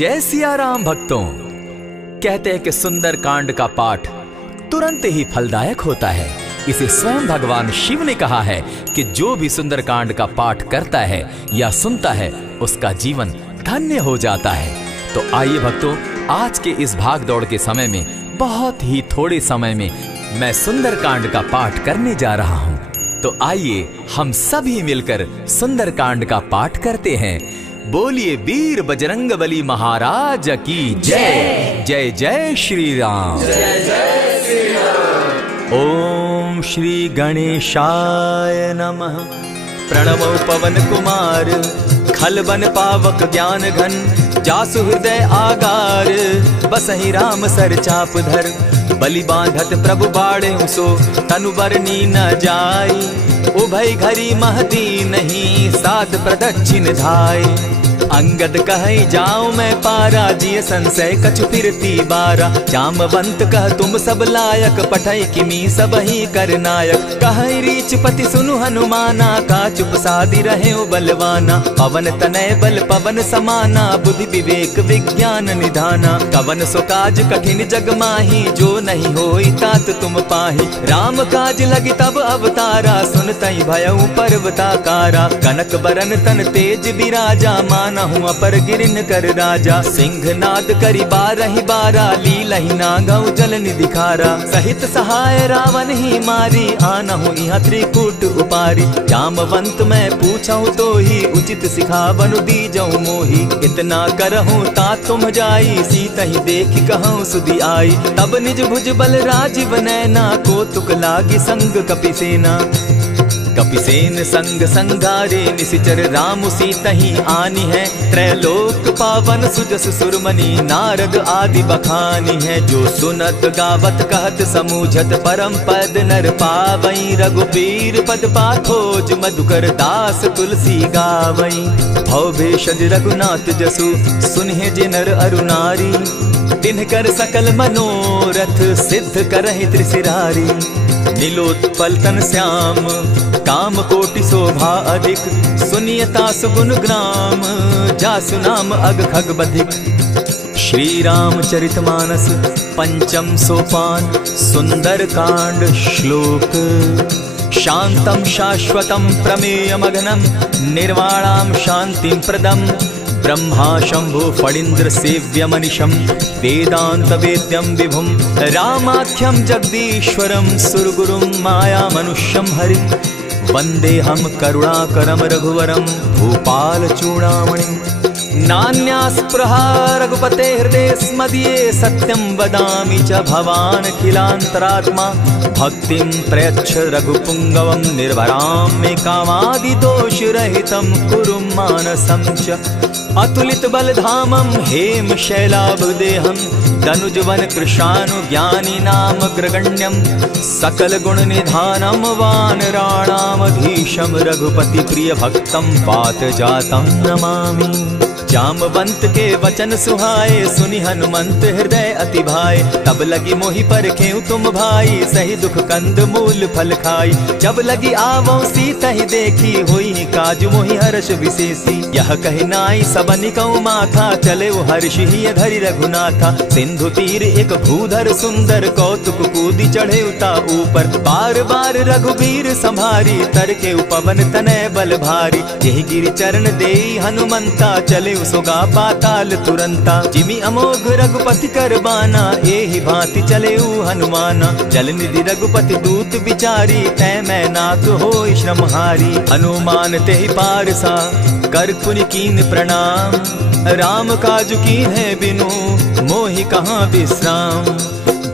जय सिया राम भक्तों। कहते हैं कि सुंदर कांड का पाठ तुरंत ही फलदायक होता है। इसे स्वयं भगवान शिव ने कहा है कि जो भी सुंदर कांड का पाठ करता है या सुनता है उसका जीवन धन्य हो जाता है। तो आइए भक्तों, आज के इस भाग दौड़ के समय में बहुत ही थोड़े समय में मैं सुंदर कांड का पाठ करने जा रहा हूँ। तो आइए हम सभी मिलकर सुंदर कांड का पाठ करते हैं। बोलिए वीर बजरंगबली महाराज की जय। जय जय श्री राम। जय जय श्री राम। ओम श्री गणेशाय नमः। प्रणवो पवन कुमार खल बन पावक ज्ञान घन, जासु हृदय आगार बसहि राम सर चाप धर। बलि बांधत प्रभु बाढ़े सो तनु बरनी न जाई, उभय घरी महदी नहीं साध प्रदक्षिण धाय। अंगद कहे जाऊं मैं पारा, जिय संशय कछु फिरती बारा। जामवंत कह तुम सब लायक, पठय किमी सब ही कर नायक। कहे रीच पति सुनु हनुमाना, का चुप सादी रहे बलवाना। पवन तनय बल पवन समाना, बुद्धि विवेक विज्ञान निधाना। कवन सो काज कठिन जग माही, जो नहीं होई तात तुम पाही। राम काज लगी तब अवतारा, सुनतई भयउ पर्वताकारा। कनक बरन तन तेज बिराजा, माना हूँ अपर गिरिन कर राजा। सिंह नाद करी बारहि बारा, लीलहि नागौ जल निधि खारा। सहित सहाय रावण ही मारी, आना हूँ यहाँ त्रिकूट उपारी। जामवंत मैं पूछऊँ तो ही, उचित सिखावनु दीजऊँ मोही। इतना करहूँ ता तुम जाई, सीता ही देखी कहूँ सुधि आई। तब निज भुज बल राजीव नैना, को तुक लागी संग कपिसेना। कपिसेन संग संगारे, निशिचर राम सीता ही आनी है। त्रैलोक पावन सुजस सुरमणि, नारद आदि बखानी है। जो सुनत गावत कहत समूझत, परम पद नर पावई। रघुबीर पद पाखोज, मधुकर दास तुलसी गावई। भव भेषज रघुनाथ जसु, सुनहि जे नर अरु नारी। तिनकर सकल मनोरथ, सिद्ध करहि त्रिशिरारी। नीलोत्पल तन श्याम, काम कोटि शोभा अधिक। सुनियता सुगुण ग्राम, जासु नाम अग खग बधिक। श्री रामचरित मानस पंचम सोपान, सुंदर कांड श्लोक। शांतम शाश्वतम प्रमेयमघनम, निर्वाणाम शांतिं प्रदम। ब्रह्मा शंभु फणीन्द्र सेव्य मनिशम, वेदांत वेद्यम विभुम। रामाख्यम जगदीश्वरम, सुरगुरुम माया मनुष्यम हरि। वंदे हम करुणाकरम रघुवरम, भूपाल चूड़ामणि। नान्यास्पृहा रघुपते हृदय स्मदीये, सत्यं वदामि च भवान् खिलान्तरात्मा। भक्तिं प्रयच्छ रघुपुंगवं, निर्भरां मे कामादिदोषरहितं कुरु मानसं च। अतुलित बलधामं हेम शैलाभदेहं, दनुजवन कृशानु ज्ञानी नाम ग्रगण्यं। सकल गुण निधानं वानराणामधीशं, रघुपति प्रिय भक्तं पात जातं नमामि। जामवंत के वचन सुहाए, सुनि हनुमंत हृदय अति भाए। तब लगी मोहि परखेउ तुम भाई, सही दुख कंद मूल फल खाई। जब लगी आवो सीता ही देखी, होई काज मोहि हर्ष विशेषी। यह कहि नाई सबनि कौ माथा, चले वो हर्ष ही धरि रघुनाथा। सिंधु तीर एक भूधर सुंदर, कौतुक कूदी चढ़े उता ऊपर। बार बार रघुबीर संभारी, तर के उपवन तनय बल भारी। यही गिरि चरण देई हनुमंता, चले सोगा पाताल तुरंता। जिमि अमोघ रघुपति कर बाना, एहि भांति चले हनुमाना। जल निधि रघुपति दूत बिचारी, तै मैं नाथ होई श्रमहारी। हनुमान तेहि पारसा, कर पुनि कीन प्रणाम। राम काज कीन है बिनु, मोहि कहाँ विश्राम।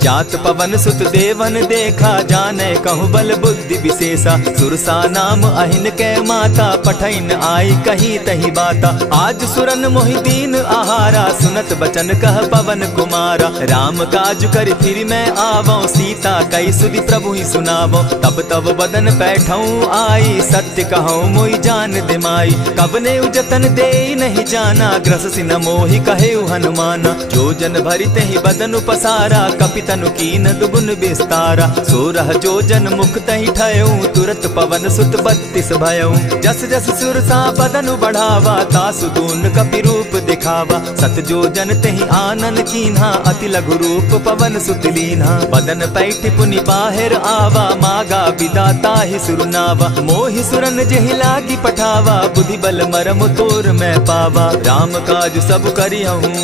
जात पवन सुत देवन देखा, जाने कहूँ बल बुद्धि विशेषा। सुरसा नाम अहिन कै माता, पठैन आई कहीं तही बाता। आज सुरन मोहि दीन आहारा, सुनत बचन कह पवन कुमारा। राम काज कर फिर मैं आवो, सीता कई सुधि प्रभु ही सुनावो। तब तब बदन बैठऊँ आई, सत्य कहूँ मोहि जान दिमाई। कबने उजतन दे नहीं जाना, ग्रस सिन मोहि कहे हनुमाना। जो जन भरित ही बदन पसारा, कपित तनु कीन दुगुन विस्तारा। 16 जोजन मुख तहि ठयऊ तुरत पवन सुत 32 भयऊ। जस जस सुरसा बदन बढ़ावा तासु दून कपि रूप दिखावा। 7 जोजन तहि आनन कीन्हा अति लघु रूप पवन सुत लीन्हा। बदन पैठ पुनि बाहिर आवा मागा विदाता ही सुरनावा। मोहि सुरन जेहि लागी पठावा बुद्धि बल मरम तोर मैं पावा। राम काज सब करिहूँ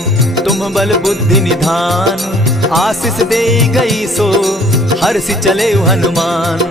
तुम बल बुद्धि निधान। आशीष दे गई सो हर्षि चले हनुमान।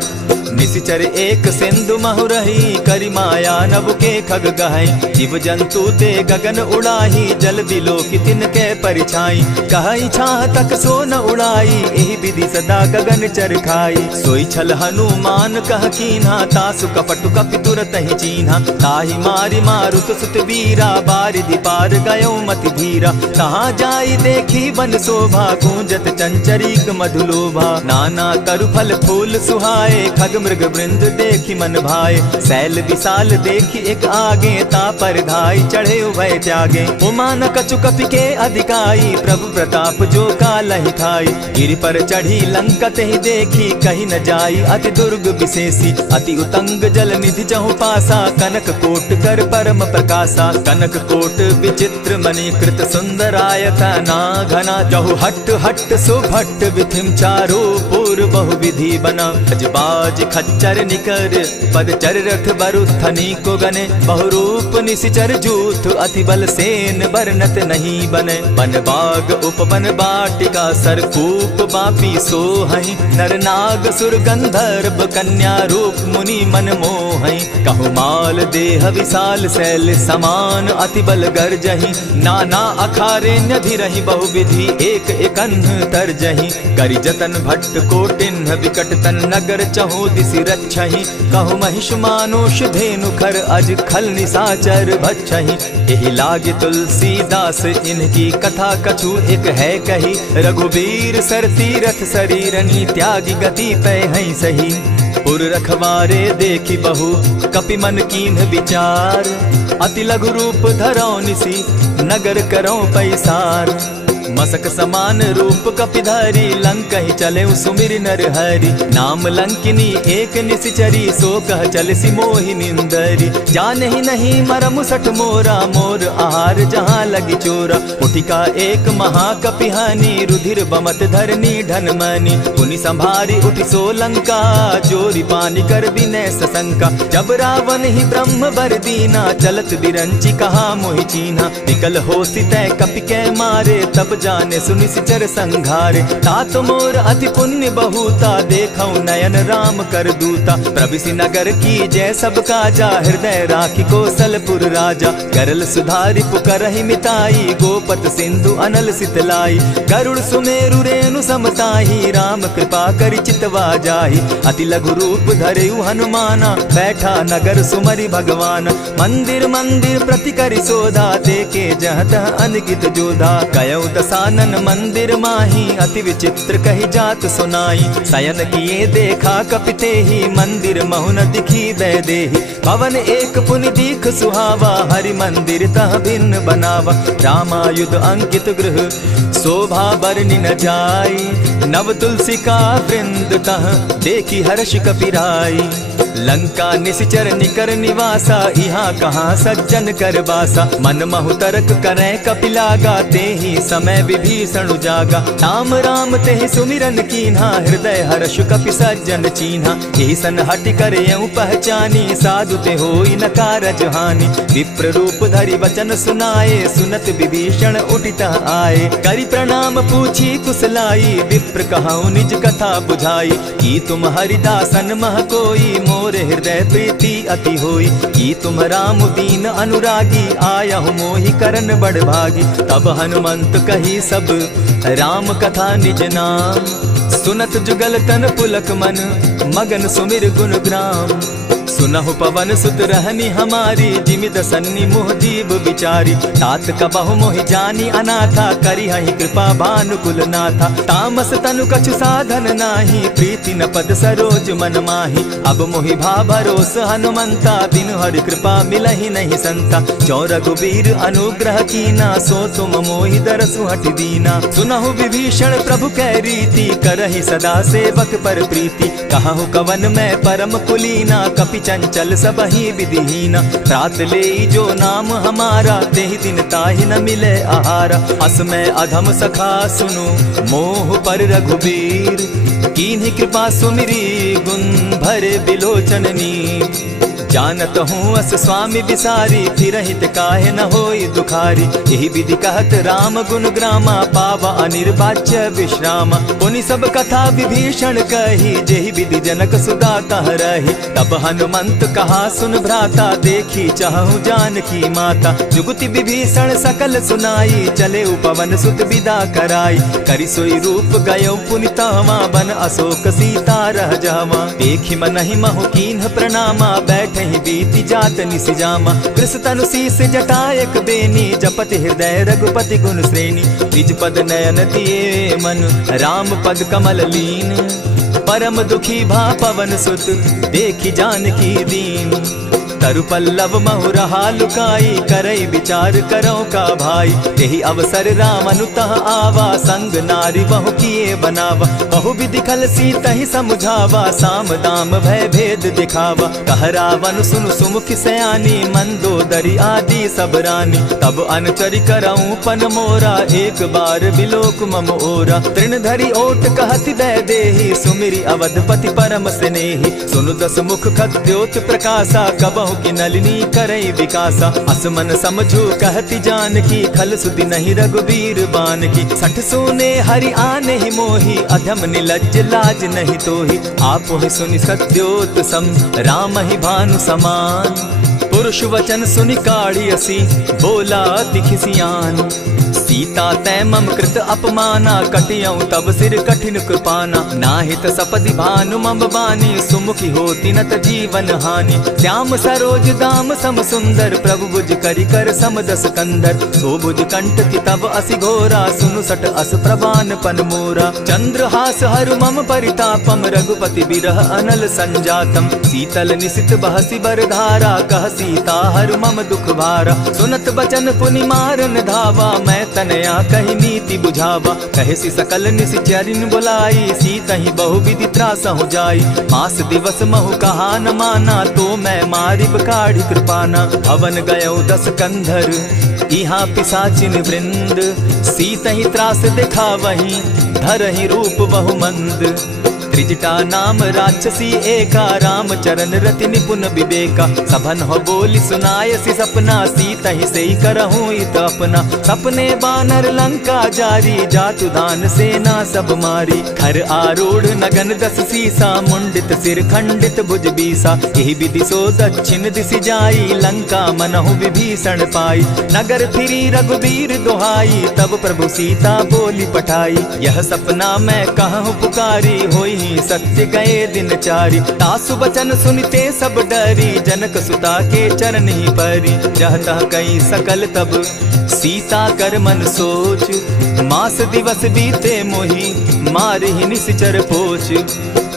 निशिचर एक सिंधु महु रही करि माया नभ के खग गहई। जीव जंतु ते गगन उड़ाही जल बिलो की तिनके परिछाई। कहई छाह तक सो न उड़ाई एहि विधि सदा गगन चर खाई। सोई छल हनुमान कह कीन्हा तासु कपटु कपि तुरत ही चीन्हा। ताहि मारि मारुत सुत वीरा बारिधि पार गयो मति धीरा। कहाँ जाई देखी बन शोभा गूंजत चंचरीक मधुलोभा। नाना तरु फल फूल सुहाए खग मृग वृंद देखी मन भाए। सैल विशाल देखी एक आगे तापर धाई चढ़े भय त्यागे। उमान कछु कपि के अधिकाई प्रभु प्रताप जो कालहि खाई। गिरि पर चढ़ी लंका तेहि देखी कहीं न जाई अति दुर्ग विशेषी। अति उतंग जल निधि चहु पासा कनक कोट कर परम प्रकाशा। कनक कोट विचित्र मणि कृत सुंदरायत ना घना। जहु हट हट सुभट विधिम चारो पूर्व बहु विधि बना। अजबाज खच्चर निकर पदचर रथ बरुथनी को गने। बहुरूप निशिचर जूथ अति बल सेन बरनत नहीं बने। बन बाग उपवन बाटिका सरकूप बापी सोहई। नर नाग सुर गंधर्व कन्या रूप मुनि मन मोहई। कहु माल देह विशाल शैल समान अति बल गर्जही। नाना अखारे नधिरहि बहुविधि एक एकन्ह तरजही। करि जतन भट्ट कोटिन्ह विकट तन नगर चहु दिसि रक्षहि। कहु महिष मानुष धेनु खर अज खल निसाचर भक्षहि। एहि लागे तुलसीदास इनकी कथा कछु एक है कही। रघुबीर सर तीरथ शरीरनी त्यागी गति पै हई सही। पुर रखवारे देखी बहु कपि मन कीन्ह विचार। अति लघु रूप धरौ निसी नगर करौ पैसार। मसक समान रूप कपिधारी लंक ही चले सुमिर नर हरि। नाम लंकिनी एक निशिचरी सो कह चल सी मोहि निंदरी। जान ही नहीं मरम सठ मोरा मोर आहार जहाँ लगी चोरा। उठिका एक महाकपिहानी रुधिर बमत धरनी ढनमनी। पुनि संभारी उठि सो लंका चोरी पानी कर बिनै सशंका। जब रावण ही ब्रह्म बर दीना चलत बिरंची कहा मोहि चीन्हा। निकल हो सितै कपि कै मारे तब जाने सुनिशिचर संघारे। तात मोर अति पुण्य बहुता देखौ नयन राम कर दूता। प्रविशि नगर की जय सब काजा हृदय राखी कौशलपुर राजा। करल सुधारि पुकरहि मिताई गोपत सिंधु अनल सितलाई। गरुड़ सुमेरु रेणु समताही राम कृपा करि चितवा जाहि। अति लघु रूप धरेउ हनुमाना बैठा नगर सुमरि भगवान। मंदिर मंदिर प्रति करि सोधा देखे जह तह अनगित जोधा। कयौ दसानन मंदिर माही अति विचित्र कही जात सुनाई। शयन किए देखा कपिते ही मंदिर महुन दिखी वैदेही। भवन एक पुनि दीख सुहावा हरि मंदिर तह भिन्न बनावा। रामायुध अंकित गृह शोभा बरनि न जाई। नव तुलसी का वृंद तह देखी हर्ष कपिराई। लंका निशिचर निकर निवासा यहाँ कहाँ सज्जन कर बासा। मन महु तरक करें कपिलागा ते ही समय विभीषण जागा। राम राम ते सुमिरन कीन्हा हृदय हर्ष कपि सज्जन चीन्हा। यही सन हटि कर यूं पहचानी साधु ते होई न कारज हानि। विप्र रूप धरि वचन सुनाए सुनत विभीषण उठित आए। करि प्रणाम पूछी कुशलाई विप्र कहौ निज कथा बुझाई। की तुम हरिदासन मह कोई मोर हृदय प्रीति अति होई। की तुम राम दीन अनुरागी आयहु मोहि करन बड़ भागी। तब हनुमंत कही सब राम कथा निज नाम। सुनत जुगल तन पुलक मन मगन सुमिर गुण ग्राम। सुनहु पवन सुत रहनी हमारी, जिमि दसन्नी मुह जीव बिचारी। तात कबहु मोहि जानी अनाथा, करी हहि कृपा भानुकुल नाथा। तामस तनु कछु साधन नाही, प्रीति न पद सरोज मन माही। अब मोहि भा भरोस हनुमंता, बिनु हरि कृपा मिलहि नहीं संता। जो रघुबीर अनुग्रह कीना, सो तुम मोहि दरसु हटि दीना। सुनहु विभीषण प्रभु कै रीति, करहि सदा सेवक पर प्रीति। कहु कवन मैं परम कुलीना, कपि चंचल सबहि विधिहीना। रात ले जो नाम हमारा, तेहि दिन ताहि न मिले आहारा। अस मैं अधम सखा सुनु, मोह पर रघुबीर। कीन्ही कृपा सुमिरी, गुण भरे बिलोचन नीर। जानत हूँ अस स्वामी बिसारी, फिरहित काहे न होई दुखारी। यही विधि कहत राम गुण ग्रामा, पावा अनिर्वाच्य विश्रामा। पुनि सब कथा विभीषण कही, जेहि विधि जनक सुदा कह रही। तब हनुमंत कहा सुन भ्राता, देखी चाहूँ जानकी माता। जुगति विभीषण सकल सुनाई, चले पवन सुत विदा कराई। करि सोई रूप गयो पुनि तहवा, बन अशोक सीता रह जावा। देखी मनहि महु कीन्ह प्रणामा, बैठ ही बीती जात निसिजामा। कृष तनु शीस जटायक बेनी, जपति हृदय रघुपति गुण श्रेणी। निज पद नयन दिए मन, राम पद कमल लीन। परम दुखी भा पवन सुत, देखी जानकी दीन। तरु पल्लव महु रहा लुकाई, करई विचार करो का भाई। यही अवसर राम अनुतः आवा, संग नारी बहु किए बनावा। बहु विधि खल सीतहि समुझावा, साम दाम भय भेद दिखावा। कह रावण सुन सुमुख सयानी, मंदोदरी आदि सब रानी। तब अनुचरि करऊं पन मोरा, एक बार बिलोक मम ओरा। तृण धरि ओट कहति दय देहि, सुमिरि अवधपति परम स्नेही। सुनु दस मुख खद्योत प्रकाशा, कबहु की नलिनी करई विकासा। असमन समझू कहती जानकी, खल सुधि नहीं रघुबीर बान की। सठ सोने हरि आने ही मोही, अधम निलज्ज लाज नहीं तोही। आप ही सुनि सत्योत सम, राम ही भानु समान। पुरुष वचन सुनि काढ़ी असी, बोला दिखिसियान। सीता तै मम कृत अपमाना, कटियऊं तब सिर कठिन कृपाना। नाहित सपदि भानु मम बानी, सुमुखी होती नत जीवन हानि। श्याम सरोज दाम सम सुंदर, प्रभु भुज करि कर सम दस कंधर। सो भुज कंठ की तब असि घोरा, सुनु सट अस प्रवान पन मोरा। चंद्रहास हरु मम परितापम, रघुपति बिरह अनल संजातम। शीतल निशित बहसी बरधारा, कह सीता हरु मम दुख भारा। सुनत बचन पुनि मारन धावा, मैं तनया कही नीति बुझावा। कहे सी सकल निशिचरिन बुलाई, सीतहि बहु विधि त्रास हो जाई। मास दिवस महु कहा न माना, तो मैं मारिब काढ़ी कृपाना। भवन गयो 10 कंधर, इहाँ पिशाचिन वृंद। सीतहि त्रास दिखावहि, धरहि रूप बहु मंद। त्रिजटा नाम राक्षसी एका, राम चरण रति निपुण विवेका। सभन हो बोली सुनायसी सपना, सीतहि सेई करहूँ इत अपना। सपने बानर लंका जारी, जातु दान सेना सब मारी। खर आरूढ़ नगन 10 सीसा, मुंडित सिर खंडित भुज बीसा। यही विधि सो दक्षिण दिशि जाई, लंका मनहु विभीषण पाई। नगर फिरी रघुबीर दुहाई, तब प्रभु सीता बोली पठाई। यह सपना मैं कहूँ पुकारी, होई सत्य गए दिन चारी। तासु बचन सुनते सब डरी, जनक सुता के चरण ही परी। जहता कई सकल तब सीता कर मन सोच, मास दिवस बीते मोही, मार ही निश्चर पोच।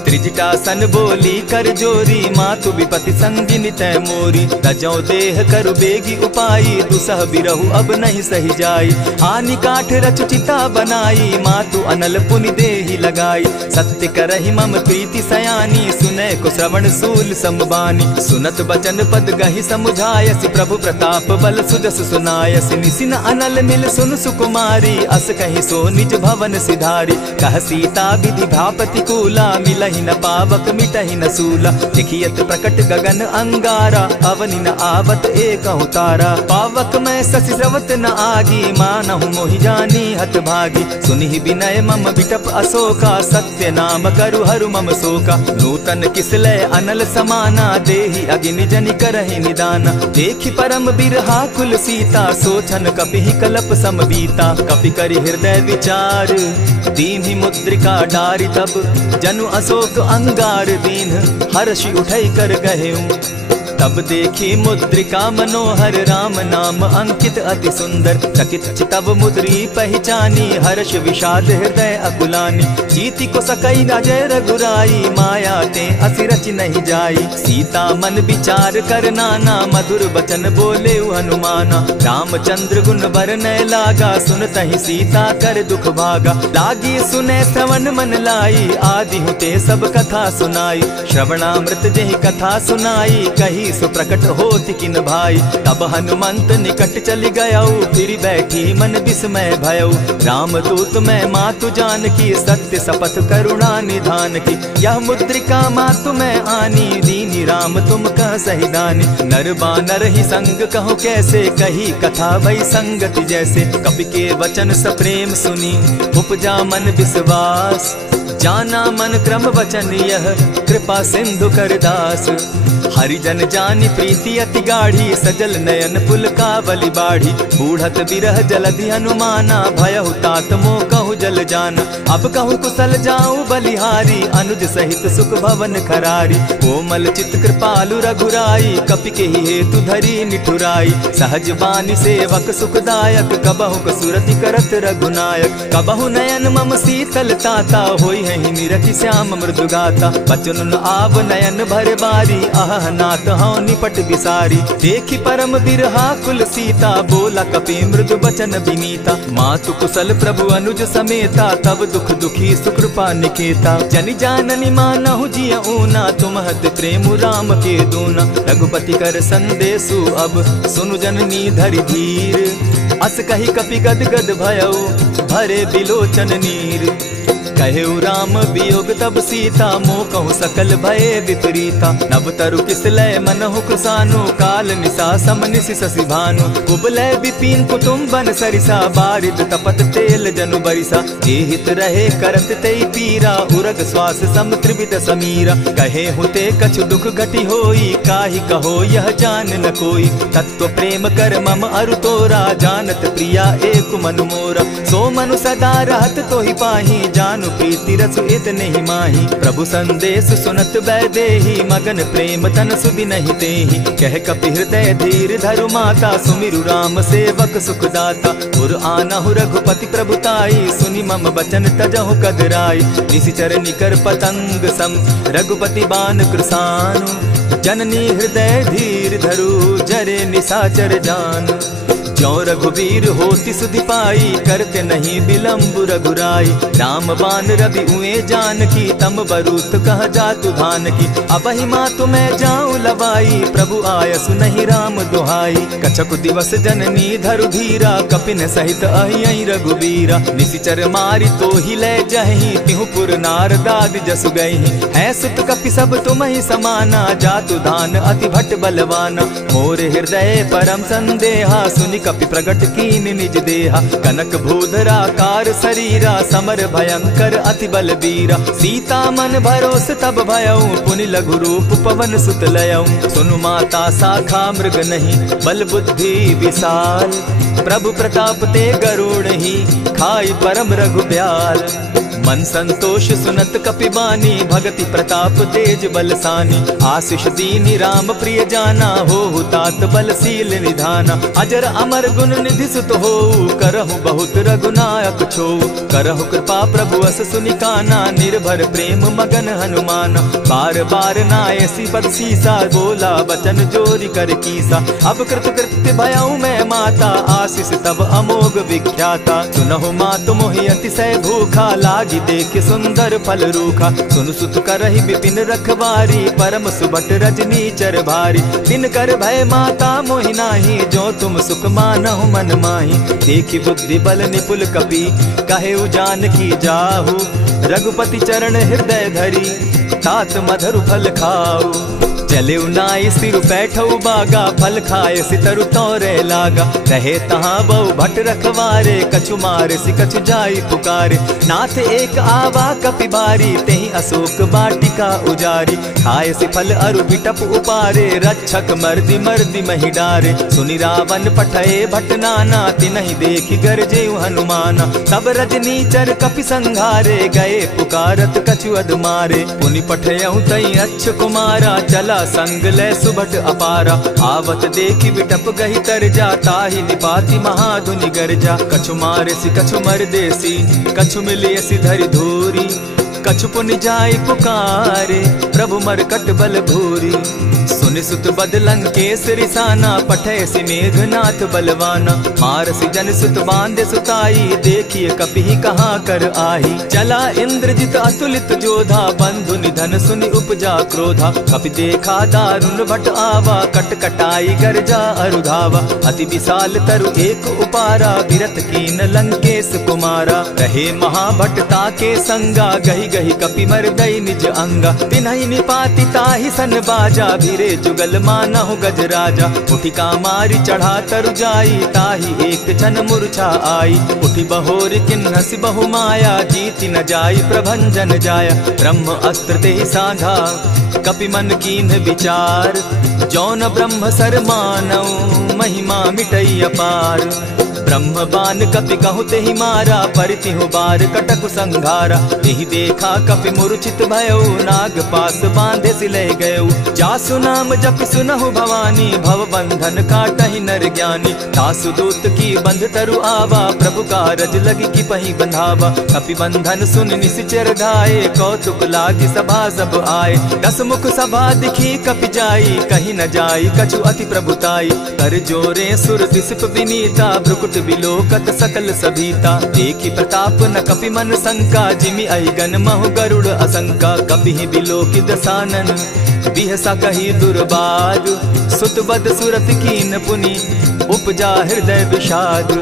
त्रिजटा सन बोली कर जोरी, मातु विपति संगिनी तै मोरी। तजौ देह करु बेगी उपाई, दुसह बिरहु अब नहीं सही जाई। हानि काठ रचु चिता बनाई, मातु अनल पुनि देहि लगाई। सत्य करहि मम प्रीति सयानी, सुनै को श्रवण सूल संबानी। सुनत बचन पद गहि समुझायसि, प्रभु प्रताप बल सुजस सुनायसि। निसिन अनल मिल सुन सुकुमारी, अस कहि सो निज भवन सिधारी। कह सीता विधि भापति कूला, मिलहि न पावक मिटहि न सूला। देखियत प्रकट गगन अंगारा, अवनि न आवत एक तारा। पावक मैं शशि स्रवत न आगी, मानहु मोहि जानी हत भागी। सुनिहि विनय मम बिटप अशोका, सत्य नाम करु हरु मम शोका। नूतन किसलय अनल समाना, देहि अगिनि जनि करहि निदाना। देखि परम बिरहा कुल सीता, सोचन कपिहि कलप समबीता। कपि करि हृदय विचार, दीन्हि मुद्रिका डारि तब, जनु अशोक एक अंगार दीन हर्षि उठई कर गहेऊ। तब देखी मुद्रिका मनोहर राम नाम अंकित अति सुंदर। चकित चितव मुद्री पहचानी हर्ष विषाद हृदय अकुलानी। जीति को सकई न जय रघुराई माया ते असि रच नहीं जाई। सीता मन विचार कर नाना मधुर बचन बोले हनुमाना। रामचंद्र गुण बरनय लागा सुनतहि सीता कर दुख भागा। लागी सुने श्रवण मन लाई आदि हुते सब कथा सुनाई। श्रवणामृत जहि कथा सुनाई कही सो प्रकट होति किन भाई। तब हनुमंत निकट चली गयऊ फिर बैठी मन विस्मय भयऊ। रामदूत मैं मातु जानकी सत्य शपथ करुणा निधान की। यह मुद्रिका मातु मैं आनी दीनी राम तुम कह सही दानी। नर बानर ही संग कहो कैसे कही कथा भई संगति जैसे। कपि के वचन सप्रेम सुनी उपजा मन विश्वास। जाना मन क्रम वचन यह कृपा सिंधु कर दास। हरिजन जानी प्रीति अति गाढ़ी सजल नयन पुलकावली बाढ़ी। बूढ़त बिरह जलधि हनुमाना भयहु तात मोह कहु जल जाना। अब कहु कुशल जाऊं बलिहारी अनुज सहित सुख भवन खरारी। कोमल चित कृपालु रघुराई कपि के ही हेतु धरी निठुराई। सहज बानी सेवक सुखदायक कबहु कसुरति करत रघुनायक। कबहु नयन मम शीतल ताता होई है निरखि श्याम मृदु गाता। बचन आव नयन भर बारी आह नाथ हौ निपट बिसारी। देखी परम बिरहा कुल सीता बोला कपि मृदु बचन विनीता। मातु कुशल प्रभु अनुज समेता तब दुख दुखी सुकृपा निकेता। जनि जाननी मानहु जिय ऊना तुम्हत प्रेम राम के दूना। रघुपति कर संदेशु अब सुनु जननी धरि धीर। अस कही कपि गद गद भयऊ भरे बिलोचन नीर। कहेउ राम वियोग तब सीता मोह कहु सकल भय विपरीता। नव तरु किसलय मनहु कृसानु काल निशा समनिशि शशि भानु। उबलय विपिन कुटुम्बन सरिसा बारिद तपत तेल जनु बरिसा। जे हित रहे करत तेई पीरा उरग श्वास सम त्रिविध समीरा। कहे हुते कछु दुख घटी होई काहि कहो यह जान न कोई। तत्व प्रेम कर मम अरु तोरा जानत प्रिया एक मनु मोरा। सो मनु सदा रहत तोहि पाही जान प्रीति रसु इतने ही माही। प्रभु संदेश सुनत बैदेही मगन प्रेम तन सुधि नहीं तेहि। कह कपि हृदय धीर धरु माता सुमिरु राम सेवक सुखदाता। उर आनहु रघुपति प्रभुताई सुनि मम बचन तजहु कदराई। निशिचर निकर पतंग सम रघुपति बान कृसानु। जननी हृदय धीर धरु जरे निशाचर जान। ज्यों रघुवीर होति सुधि पाई करते नहीं विलम्ब रघुराई। राम बान रवि उए जानकी तम बरूत कह जातु धान की। अबहि मातु मैं जाऊं लवाई प्रभु आयसु नहीं राम दुहाई। कछक दिवस जननी धरु धीरा कपिन सहित अहियहि रघुवीरा। निशिचर मारी तो ही ले जहि तिहु पुर नारदाद जसु गई। है सुत कपि सब तुमहि समाना जातु धान अति भट बलवाना। मोर हृदय परम संदेहा सुनि कपि प्रगट कीन निज देहा। कनक भूधरा कार शरीरा समर भयंकर अति बलबीरा। सीता मन भरोस तब भयऊ पुनि लघु रूप पवन सुत लयऊ। सुनु माता शाखा मृग नहीं बल बुद्धि विशाल। प्रभु प्रताप ते गरुड़ ही खाई परम रघुब्याल। मन संतोष सुनत कपि बानी भगति प्रताप तेज बलसानी। आशीष दीनी राम प्रिय जाना हो तात बलशील निधाना। अजर अमर गुण निधि सुत हो करहु बहुत रघुनायक छो। करहु कृपा प्रभु अस सुनिकाना निर्भर प्रेम मगन हनुमान। बार बार नायसी पद सीसा बोला बचन जोरी कर कीसा। अब कृत कृत्य भयऊ मैं माता आशीष तब अमोघ विख्याता। सुनहु मातु मोहि अतिशय भूखा लागी देख सुंदर फल रूखा। सुन सुत करहि विपिन रखवारी परम सुबट रजनी चर भारी। दिन कर भय माता मोहि नाही जो तुम सुख मानहु मन माही। देखी बुद्धि बल निपुल कपि कहेउ जानकी जाहु। रघुपति चरण हृदय धरी तात मधुर फल खाऊ। चले नाई सिर बैठऊ बागा, फल खाए सितरु तौरे लागा। रहे तहाँ बहु भट रखवारे, कछु मारे सि कछु जाई पुकारे। नाथ एक आवा कपि बारी, तेहि अशोक बाटिका उजारी। खाए सि फल अरु बिटप उपारे, रक्षक मर्दि मर्दि महि डारे। सुनि रावण पठए भट नाना, तिनहि देखि गरजे हनुमाना। सब रजनीचर कपि संघारे, गए पुकारत कछु अध मारे। पुनि पठयहु तई अच्छ कुमारा, चला संग लै सुभट अपारा। आवत देखि बिटप गहि तर जा, ताहि निपाति महाधुनि गर्जा। कछु मारे सि कछु मरदेसी, कछु मिलिय सि धरि धूरी। कछु पुनि जाय पुकारे, प्रभु मरकट बल भूरी। सुनि सुत बद लंकेश रिसाना, पठय सि मेघनाथ बलवाना। मारसि जन सुत बांधे सुताई, देखिए कपि कहाँ कर आही। चला इंद्रजित अतुलित जोधा, बंधु निधन सुनि उपजा क्रोधा। कपि देखा दारुण भट आवा, कट कटाई गर्जा अरुधावा। अति विशाल तरु एक उपारा, विरत कीन लंकेश कुमारा। रहे महाभट ताके संगा, गही गही कपि मरदई निज अंगा। तिन्हि निपाति ताहि सन बाजा, भिरे जुगल मानहु गजराजा। उठिका मारी चढ़ा तरु जाई, ताहि एक क्षण मूर्छा आई। उठि बहोर किन्हसि बहु माया, जीति न जाई प्रभंजन जाया। ब्रह्म अस्त्र तेहि साधा, कपि मन कीन्ह विचार। जौन ब्रह्म सर मानऊ, महिमा मिटई अपार। ब्रह्म बान कपि कहु तेहि मारा, परितिहु बार कटकु संघारा। तेहि देखा कपि मूर्छित भयउ, नाग पास बांधे सिलह गयउ। जासु नाम जपि सुनहु भवानी, भव बंधन काटहि नर ज्ञानी। तासु दूत की बंध तरु आवा, प्रभु कारज लगी की पहि बंधावा। कपि बंधन सुन निसिचर धाये, कौतुक लागी सभा सब आए। दस मुख सभा दिखी कपि जाई, कहीं न जाई कछु अति प्रभुताई। कर जोरे सुर दिसप विनीता, भ्रुकुट बिलोकत सकल सभीता। देखी प्रताप न कपि मन शंका, जिमि अहिगन महु गरुड़ असंका। कपि बिलोकि दसानन, बिहसा कही दुर्बाद। सुत बद सुरत कीन पुनि, उपजा हृदय विषाद।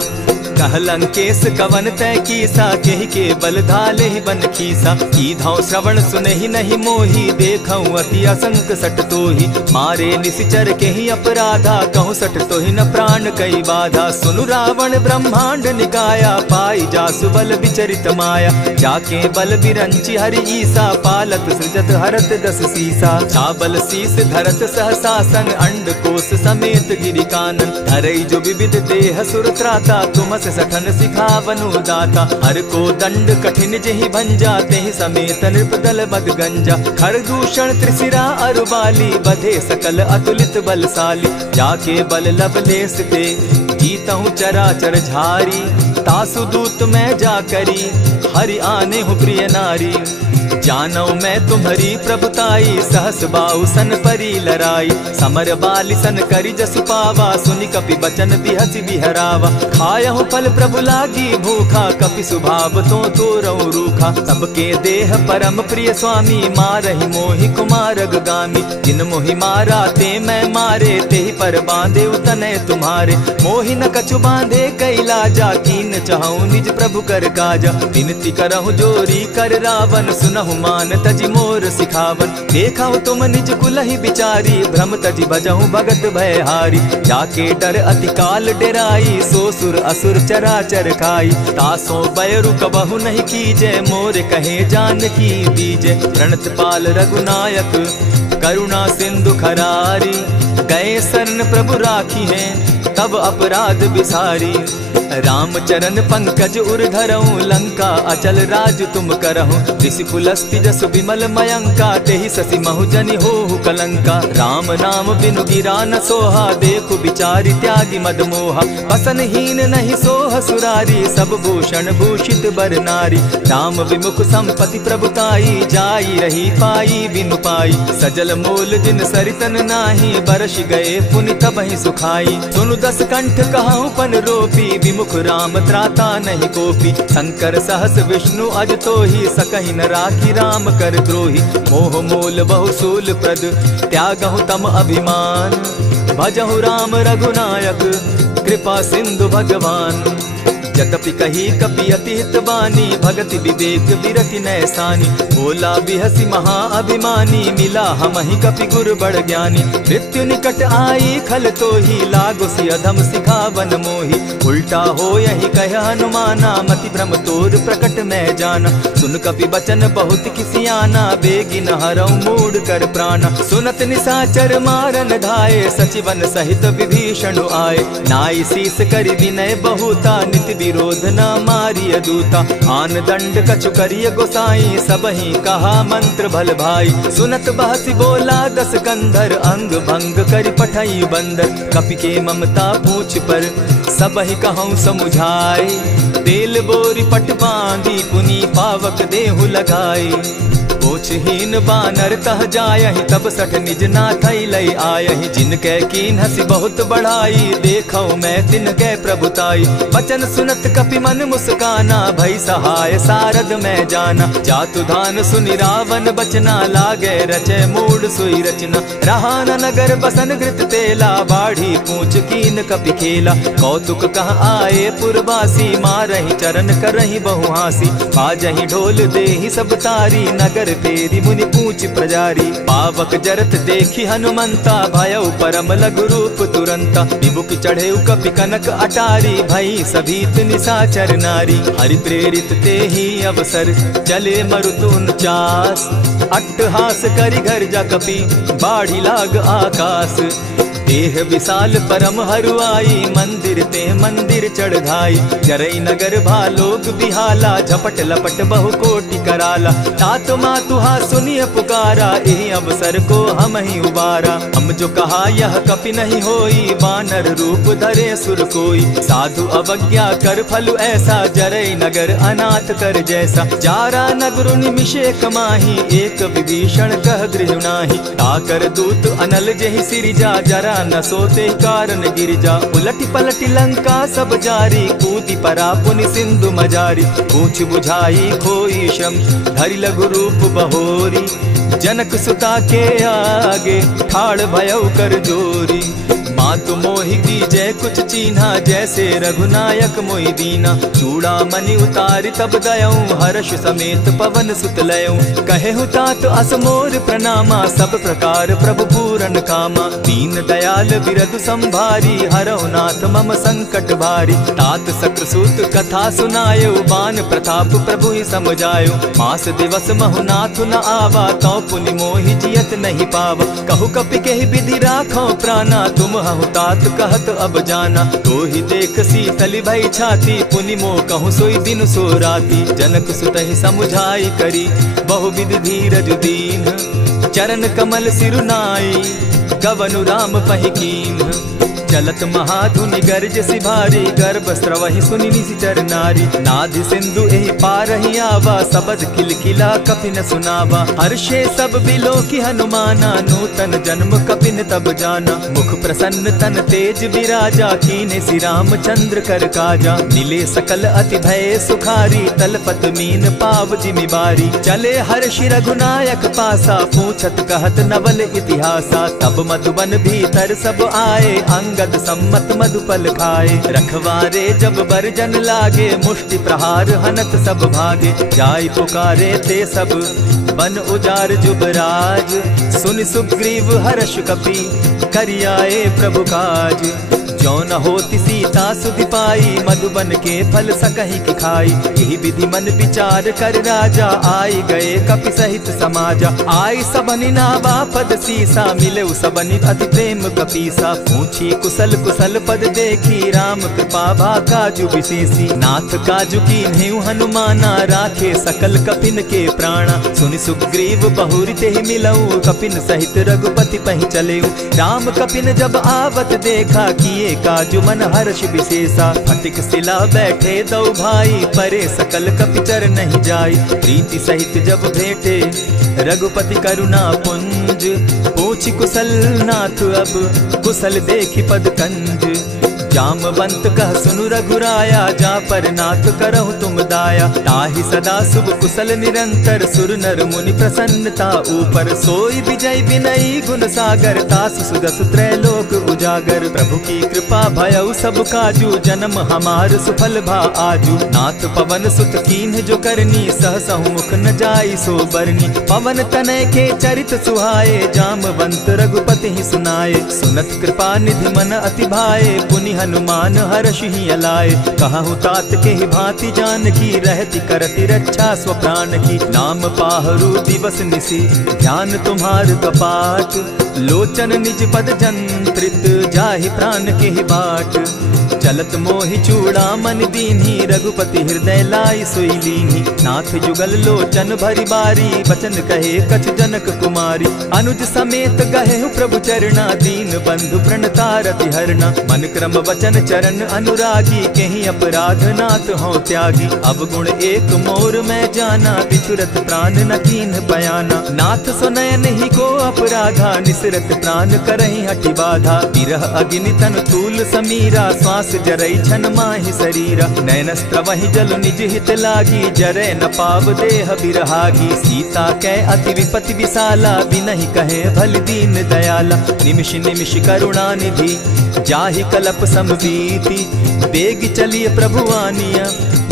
कह लंकेश कवन तय कीसा, केहि के बल धाले ही बन खीसा। कीधौ श्रवण सुनहि नहीं मोही, देखऊं अति असंक सट तोही। मारे निसिचर केहि अपराधा, कहूँ सट तोहि न प्राण कई बाधा। सुनु रावण ब्रह्मांड निकाया, पाई जासु बल विचरित माया। जाके बल बिरंचि हरि ईसा, पालत सृजत हरत दस सीसा। चाबल शीस धरत सहसासन, अंड कोश समेत गिरि कानन। धरई जो विविध देह सुर त्राता, तुम सठन सिखावनु दाता। हर को दंड कठिन जेहि भंजा, तेहि समेत नृपदल बद गंजा। खर दूषण त्रिशिरा अरुबाली, बधे सकल अतुलित बलशाली। जाके बल लवलेस ते, जीतहु चराचर झारी। तासु दूत मैं जा करी, हरि आने हूँ प्रिय नारी। जानौ मैं तुम्हारी प्रभुताई, सहस बाहु सन परी लराई। समर बाली सन करि जसु पावा, सुनि कपि बचन बिहसि बिहरावा। खायहु फल प्रभु लागी भूखा, कपि सुभाव तो तोरऊ रूखा। सबके देह परम प्रिय स्वामी, मारहि मोहि कुमारग गामी। जिन मोहि मारा ते मैं मारे, तेहि पर बांधे उतने तुम्हारे। मोहि न कछु बांधे कैलाजा, कीन चाहूं निज प्रभु कर काजा। विनती करहु जोरी कर रावण, सुनहु मान तजि मोर सिखावन। देखा तुम निज कुलहि बिचारी, भ्रम तजि भजहु भगत भयहारी। जाके डर अति काल डेराई, सो सुर असुर चराचर खाई। तासो बैरु कबहु नहीं कीजे, मोर कहे जानकी दीजे। प्रणत पाल रघुनायक, करुणा सिंधु खरारी। गए शरण प्रभु राखी हैं, तब अपराध बिसारी। राम चरण पंकज उर धरऊं, लंका अचल राज तुम करहूं। ऋषि पुलस्ति जस विमल मयंका, तेहि ससि महु जनि होहु कलंका। राम नाम बिनु गिरा न सोहा, देखु बिचारी त्यागी मद मोहा। बसनहीन नहीं सोह सुरारी, सब भूषण भूषित बर नारी। राम विमुख संपति प्रभुताई, जाई रही पाई बिनु पाई। सजल मोल जिन सरितन नाही, बरस गए पुनि तबहि सुखाई। सुनु दस कंठ कहूं पन रोपी, विमुख राम त्राता नहीं कोपी। शंकर सहस विष्णु अज तो ही, सकहि न राखी राम कर द्रोही। मोह मोल बहुसूल प्रद, त्यागहु तम अभिमान। भजहु राम रघुनायक, कृपा सिंधु भगवान। यद्यपि कही कपि अति हितवानी, भगति विवेक विरति नैसानी। बोला बिहसी महाअभिमानी, मिला हमहि कपि गुर बड़ ज्ञानी। मृत्यु निकट आई खल तो ही, लागो सि अधम सिखावन मोही। उल्टा हो यही कह हनुमाना, मति भ्रम तोर प्रकट मैं जाना। सुन कपि बचन बहुत किसियाना, बेगिन हरऊ मूड कर प्राणा। सुनत निशाचर मारन धाये, सचिवन सहित विभीषण आए। नाई शीस करि विनय बहुता, नित विरोध न मारिय दूता। आन दंड कछु करिय गोसाई, सबहि कहा मंत्र भल भाई। सुनत बहसी बोला दस कंधर, अंग भंग करि पठई बंदर। कपि के ममता पूछ पर, सबहि कहूँ समुझाए। तेल बोरी पट बांधी, पुनि पावक देहु लगाई। पोछहीन बानर तह जायहि, तब सठ निज नाथई लई आयहि। जिनके कीन हसी बहुत बढ़ाई, देखौ मैं तिनके प्रभुताई। बचन सुनत कपि मन मुस्काना, भई सहाय सारद मैं जाना। जातु धान सुनि रावण बचना, लागे रचे मूड सोई रचना। रहा न नगर बसन घृत तेला, बाढ़ी पूछ कीन कपि खेला। कौतुक कह आए पुरवासी, मारहि चरण करहि बहुहासी। बाजहि ढोल देहि सब तारी, नगर फेरी मुनि पूछ प्रजारी। पावक जरत देखी हनुमंता, भयउ परम लघु रूप तुरंता। विमुख चढ़े कपि कनक अटारी, भई सभीत निशाचर नारी। हरि प्रेरित ते ही अवसर, चले मरुतु 49। अट्टहास करि घर जा कपि, बाढ़ी लाग आकाश। देह विशाल परम हरुआई, मंदिर ते मंदिर चढ़ाई। जरई नगर भालोक बिहाला, झपट लपट बहु कोटि कराला। तात मातुहा सुनिय पुकारा, एहि अवसर को हम ही उबारा। हम जो कहा यह कपि नहीं होई, वानर रूप धरे सुर कोई। साधु अवज्ञा कर फल ऐसा, जरई नगर अनाथ कर जैसा। जारा नगर निमिषे कमाही, एक विभीषण कह गृह नाही। ताकर दूत अनल जेहि सिरिजा, जरा न सोते कारण गिरिजा। उलटी पलटी लंका सब जारी, कूदी परा पुनि सिंधु मजारी। पूछ बुझाई खोई श्रम, धरि लघु रूप बहोरी। जनक सुता के आगे, ठाड़ भयउ कर जोरी। मातु मोहि दीजै कुछ चीन्हा, जैसे रघुनायक मोहि दीना। चूड़ा मणि उतारि तब दयऊं, हर्ष समेत पवन सुत लयऊं। कहेहु तात असमोर प्रणामा, सब प्रकार प्रभु पूरन कामा। दीन दयाल बिरधु संभारी, हरौ नाथ मम संकट भारी। तात सक्रसूत कथा सुनायो, बान प्रताप प्रभु ही समझायो। मास दिवस महु नाथ न आवा, तौ पुनि मोहि जियत नहीं पावा। कहु कपि केहि विधि राखो प्राणा, तुम हहु तात कहत अब जाना। तो ही देख शीतल भई छाती, पुनि मोह कहूँ सोई दिन सो राती। जनक सुतहि समुझाई करी, बहुविध धीरज दीन। चरण कमल सिरुनाई, गवनु राम पहि कीन। चलत महाधुनि गर्ज सिभारी, गर्भ स्रवहि सुनि निशिचर नारी। नाधि सिंधु एहि पारहि आवा, सबद किलकिला कपि न सुनावा। हर्षे सब बिलोकि हनुमाना, नूतन जन्म कपि न तब जाना। मुख प्रसन्न तन तेज विराजा, कीने सि रामचंद्र कर काजा। मिले सकल अति भय सुखारी, तलपत मीन पाव जिमि बारी। चले हर्षि रघुनायक पासा, पूछत कहत नवल इतिहासा। तब मधुबन भीतर सब आए, अंग सम्मत मधुपल खाए। रखवारे जब बरजन लागे, मुष्टि प्रहार हनत सब भागे। जाय पुकारे ते सब, बन उजार जुबराज। सुनि सुग्रीव हर्ष कपि, करियाए प्रभु काज। जो न होती सीता सुधि पाई, मधुबन के फल सकहि की खाई। यही विधि मन विचार कर राजा, आई गए कपि सहित समाजा। आई सबनि नावा पद सीसा, मिले सबनि अति प्रेम कपीसा। पूछी कुशल कुशल पद देखी, राम कृपा भा काजु विशेषी। नाथ काजु कीन्हेउ हनुमाना, राखे सकल कपिन के प्राणा। सुनि सुग्रीव बहुरि तेहि मिलऊ, कपिन सहित रघुपति पहि चलेऊ। राम कपिन जब आवत देखा, किए काजु मन हर्ष विशेषा। फटिक शिला बैठे दो भाई, परे सकल कपिचर नहीं जाई। प्रीति सहित जब भेटे, रघुपति करुणा पुंज। पूछ कुशल नाथ अब, कुशल देखि पद कंज। जामवंत कह सुनु रघुराया, जा पर नाथ करहु तुम दाया। ताहि सदा शुभ कुशल निरंतर, सुर नर मुनि प्रसन्नता ऊपर। सोई विजय विनयी गुण सागर, तास सुदस त्रैलोक उजागर। प्रभु की कृपा भयउ सब काजू, जन्म हमार सुफल भा आजू। नाथ पवन सुत कीन्ह जो करनी, सहसहु मुख न जाई सो बरनी। पवन तनय के चरित सुहाए, जामवंत रघुपति ही सुनाए। सुनत कृपा निधि मन अति भाए, पुनि हनुमान हर्षि अलाए। कहु तात के ही भांति जानकी, रहति करति रक्षा स्व प्राण की। नाम पाहरु दिवस निसी, ध्यान तुम्हार कपाट। लोचन निज पद जंत्रित, जाहि प्राण के ही बाट। चलत मोहि चूड़ामन दीन्ही, रघुपति हृदय लाई सोई लीन्ही। नाथ जुगल लोचन भरी बारी, बचन कहे कछ जनक कुमारी। अनुज समेत गहेहु प्रभु चरणा, दीन बंधु प्रणतारति हरना। मन क्रम वचन चरण अनुरागी, केहि अपराध नाथ हो त्यागी। अब गुण एक मोर मैं जाना, बिचुरत प्राण न कीन्ह बयाना। नाथ सुनयन ही को अपराधा, निसरत प्राण करहि हठि बाधा। बिरह अग्नि तन तूल समीरा, श्वास जरई छन माहि शरीरा। नयनस्त्र वहि जल निज हित लागी, जरै न पाव देह बिरहागी। सीता कै अति विपति विशाला, बिनहि कहे भल दीन दयाला। निमिष निमिष करुणा निधि, जाहि कलप समबीति। बेग चलिए प्रभु आनिया,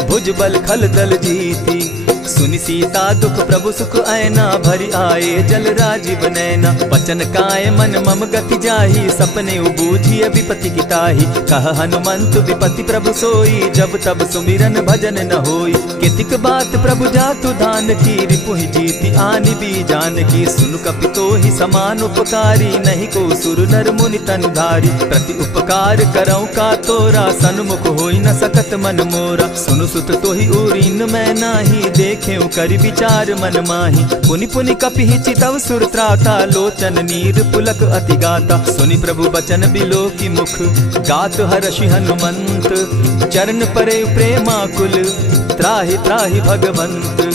भुजबल खल दल जीती। सुनि सीता दुख प्रभु सुख ऐना, भरि आए जल राजीव नैना। वचन काय मन मम गति जाहि, सपने बूझिय विपति किताहि। कह हनुमंत विपति प्रभु सोई, जब तब सुमिरन भजन न होई। कितिक बात प्रभु जातु धान की, रिपुहि जीति आनि भी जानकी। सुन कपितोहि समान उपकारी, नहीं को सुर नर मुनि तनुधारी। प्रति उपकार करौ का तोरा, सन्मुख होई न सकत मन मोरा। सुनु सुत तोहि उरीन मैं नाही, देखेउ करि विचार मन माही। पुनि पुनि कपिहि चितव सुर त्राता, लोचन नीर पुलक अति गाता। सुनि प्रभु बचन बिलो की मुख, गात हर्षि हनुमंत। चरण परे प्रेमाकुल, त्राहि त्राहि भगवंत।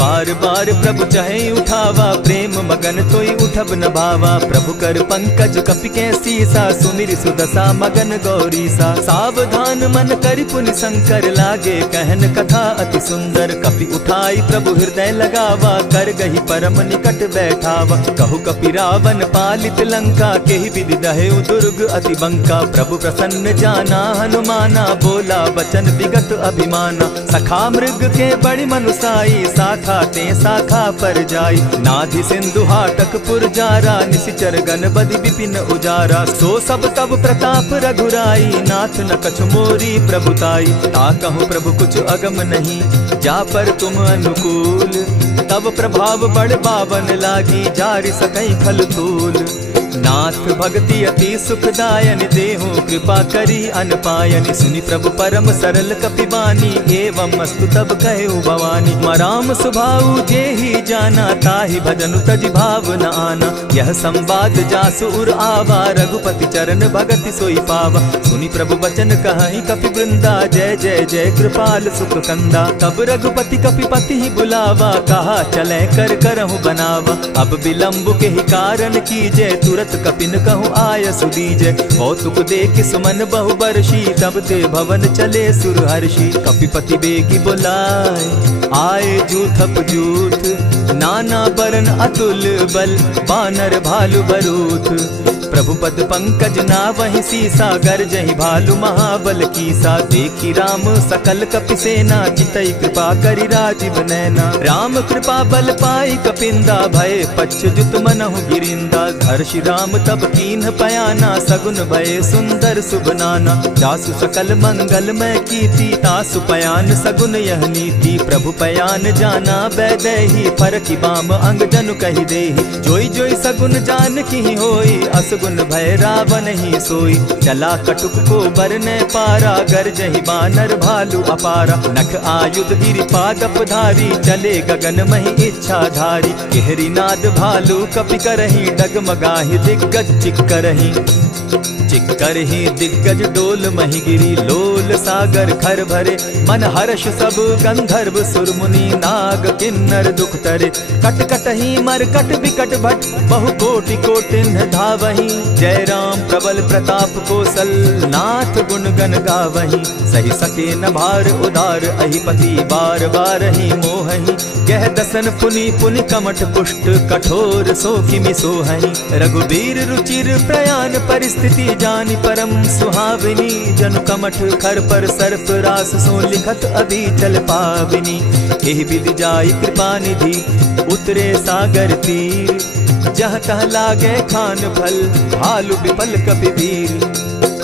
बार बार प्रभु चहे उठावा, प्रेम मगन तोई उठब न भावा। प्रभु कर पंकज कपि के सीसा, सुमिरि सुदशा मगन गौरीसा। सावधान मन करि पुनि शंकर, लागे कहन कथा अति सुंदर। कपि उठाई प्रभु हृदय लगावा, कर गही परम निकट बैठावा। कहु कपि रावण पालित लंका, केहि विधि दहेउ दुर्ग अति बंका। प्रभु प्रसन्न जाना हनुमाना, बोला बचन विगत अभिमाना। सखा मृग के बड़ी मनुसाई, साखा ते शाखा पर जाई। नाधि सिंधु हाटक पुर जारा, निसिचर गण बदि विपिन उजारा। सो सब तब प्रताप रघुराई, नाथ न कछु मोरी प्रभुताई। ताकहु प्रभु कुछ अगम नहीं, जा पर तुम अनुकूल। तब प्रभाव बड़ बावन लागी, जारि सकई खल तूल। नाथ भक्ति अति सुखदायनि, देहु कृपा करी अनपायनि। सुनि प्रभु परम सरल कपिबानी, एवं मस्तु तब कहु भवानी। मराम सुभाऊ जेहि जाना, ताहि भजनु तजि भाव न आना। यह संवाद जासु उर आवा, रघुपति चरण भगति सोई पावा। सुनि प्रभु बचन कहि कपि वृंदा, जय जय जय कृपाल सुख कंदा। तब रघुपति कपिपति ही बुलावा, कहा चले कर करहु बनावा। अब विलंब के ही कारण कीजय, तुरत कपिन कहूँ आय सुदीजय। कौतुक देख सुमन बहु बरसी, तब ते भवन चले सुर हर्षि। कपिपति बेगी बुलाए, आए जूथप जूथ। नाना बरन अतुल बल, बानर भालु बरूथ। प्रभु पद पंकज नावहि सीसा, गरजहि भालु महाबल कीसा। देखी राम सकल कपि सेना, चितई कृपा करि राजीव नैना। राम कृपा बल पाई कपिंदा, भय पच्युत मनहु गिरिंदा। हर्षि राम तब कीन्ह पयाना, सगुन भय सुंदर शुभ नाना। जासु सकल मंगल मैं कीर्ति, तासु पयान सगुन यह नीति। प्रभु पयान जाना बैदेही, फरकि बाम अंग जनु कहि देहि। जोई जोई सगुन जान की होई, असगुन भय रावण ही सोई। चला कटुक को बरने पारा, गरजहि बानर भालु अपारा। नख आयुध गिरि पादप धारी, चले गगन महि इच्छा धारी। केहरी नाद भालु कपि करहि, डगमगाहि दिग्गज चिक्करहि। चिक्करहि दिग्गज डोल महि गिरी, लोल सागर खर भरे। मन हर्ष सब गंधर्व सुर मुनि, नाग किन्नर दुख तरे। कट कटहि मरकट विकट भट, बहु कोटि कोटिन्ह धावहि। जय राम प्रबल प्रताप कौशल, नाथ गुण गन गावहीं, सही सके न भार उदार अहिपति बार बार ही मोहहीं। गह दसन पुनि पुनि कमठ पुष्ट कठोर सो किमि सोहहीं। रघुबीर रुचिर प्रयाण परिस्थिति जानि परम सुहाविनी, जनु कमठ खर पर सर्प रास सो लिखत अभी चल पाविनी। एहि विधि जाई कृपा निधि उतरे सागर तीर, जहाँ तह लागे खान फल भालु विपल कपिवीर।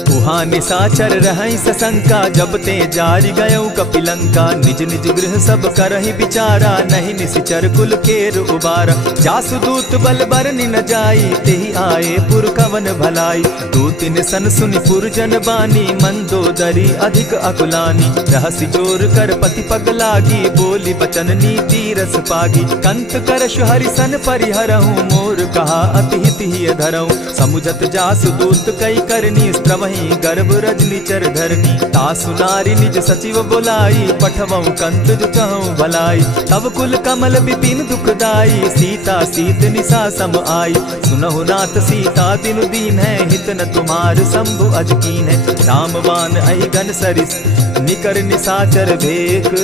उहाँ निशाचर रहै सशंका, जब ते जारी गयौ कपिलंका। निज निज गृह सब करहि विचारा, नहीं निशिचर कुल केर उबारा। जासु दूत बल बरनि न जाई, तेहि आए पुर कवन भलाई। दूतिन सन सुनि पुरजन बानी, मंदोदरी अधिक अकुलानी। रहसि जोर कर पति पग लागी, बोली बचन नीति रस पागी। कंत करश हरिसन परिहरहु, मोर कहा अति हित ही धरहु। समुझत जासु दूत कई करनी, स्त्रवहि गर्भ रजनी चर धरनी। तासु नारी निज सचिव बोलाई, पठवऊ कंत जुटहु भलाई। तब कुल कमल विपिन दुखदाई, सीता सीत निशा सम आई। सुनहु नाथ सीता बिनु दीन है, हित न तुम्हार शंभु अज कीन है। रामवान अहिगन सरिस निकर निशाचर भेक,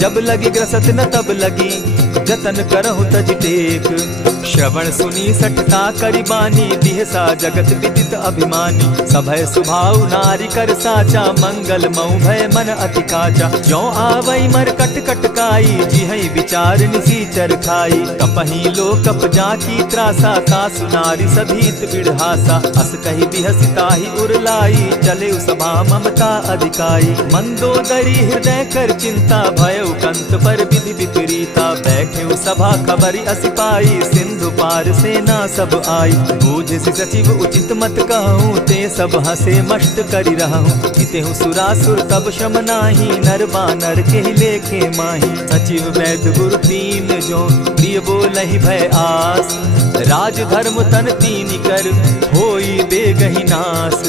जब लगी ग्रसत न तब लगी जतन करहु तज टेक। श्रवण सुनी सठता करिबानी, दिहसा जगत विदित अभिमानी। सभय सुभाव नारी कर साचा, मंगल मऊ भय मन अति काचा। जो आवई मर कट कट काई, जिहई विचार निसीचर खाई। कपही लो कप जाकी त्रासा, तासु नारी सभीत बिढ़हासा। अस कही बिहसिता ही उरलाई, चले सभा ममता अधिकाई। मंदोदरी हृदय कर चिंता, भयउ कंत पर विधि विपरीता। बैठे सभा खबरि अस पाई, सिंधु पार सेना सब आई। बूझि सचिव उचित मत कहूँ, ते सब हसे मस्त करि रहूँ। जितेहु सुरासुर तब शम नाही, नर बानर के लेखे माही। सचिव वैद्य गुरु तीन जो प्रिय बोलहि भय आस। राज धर्म तन तीन कर होई बेगहि नास।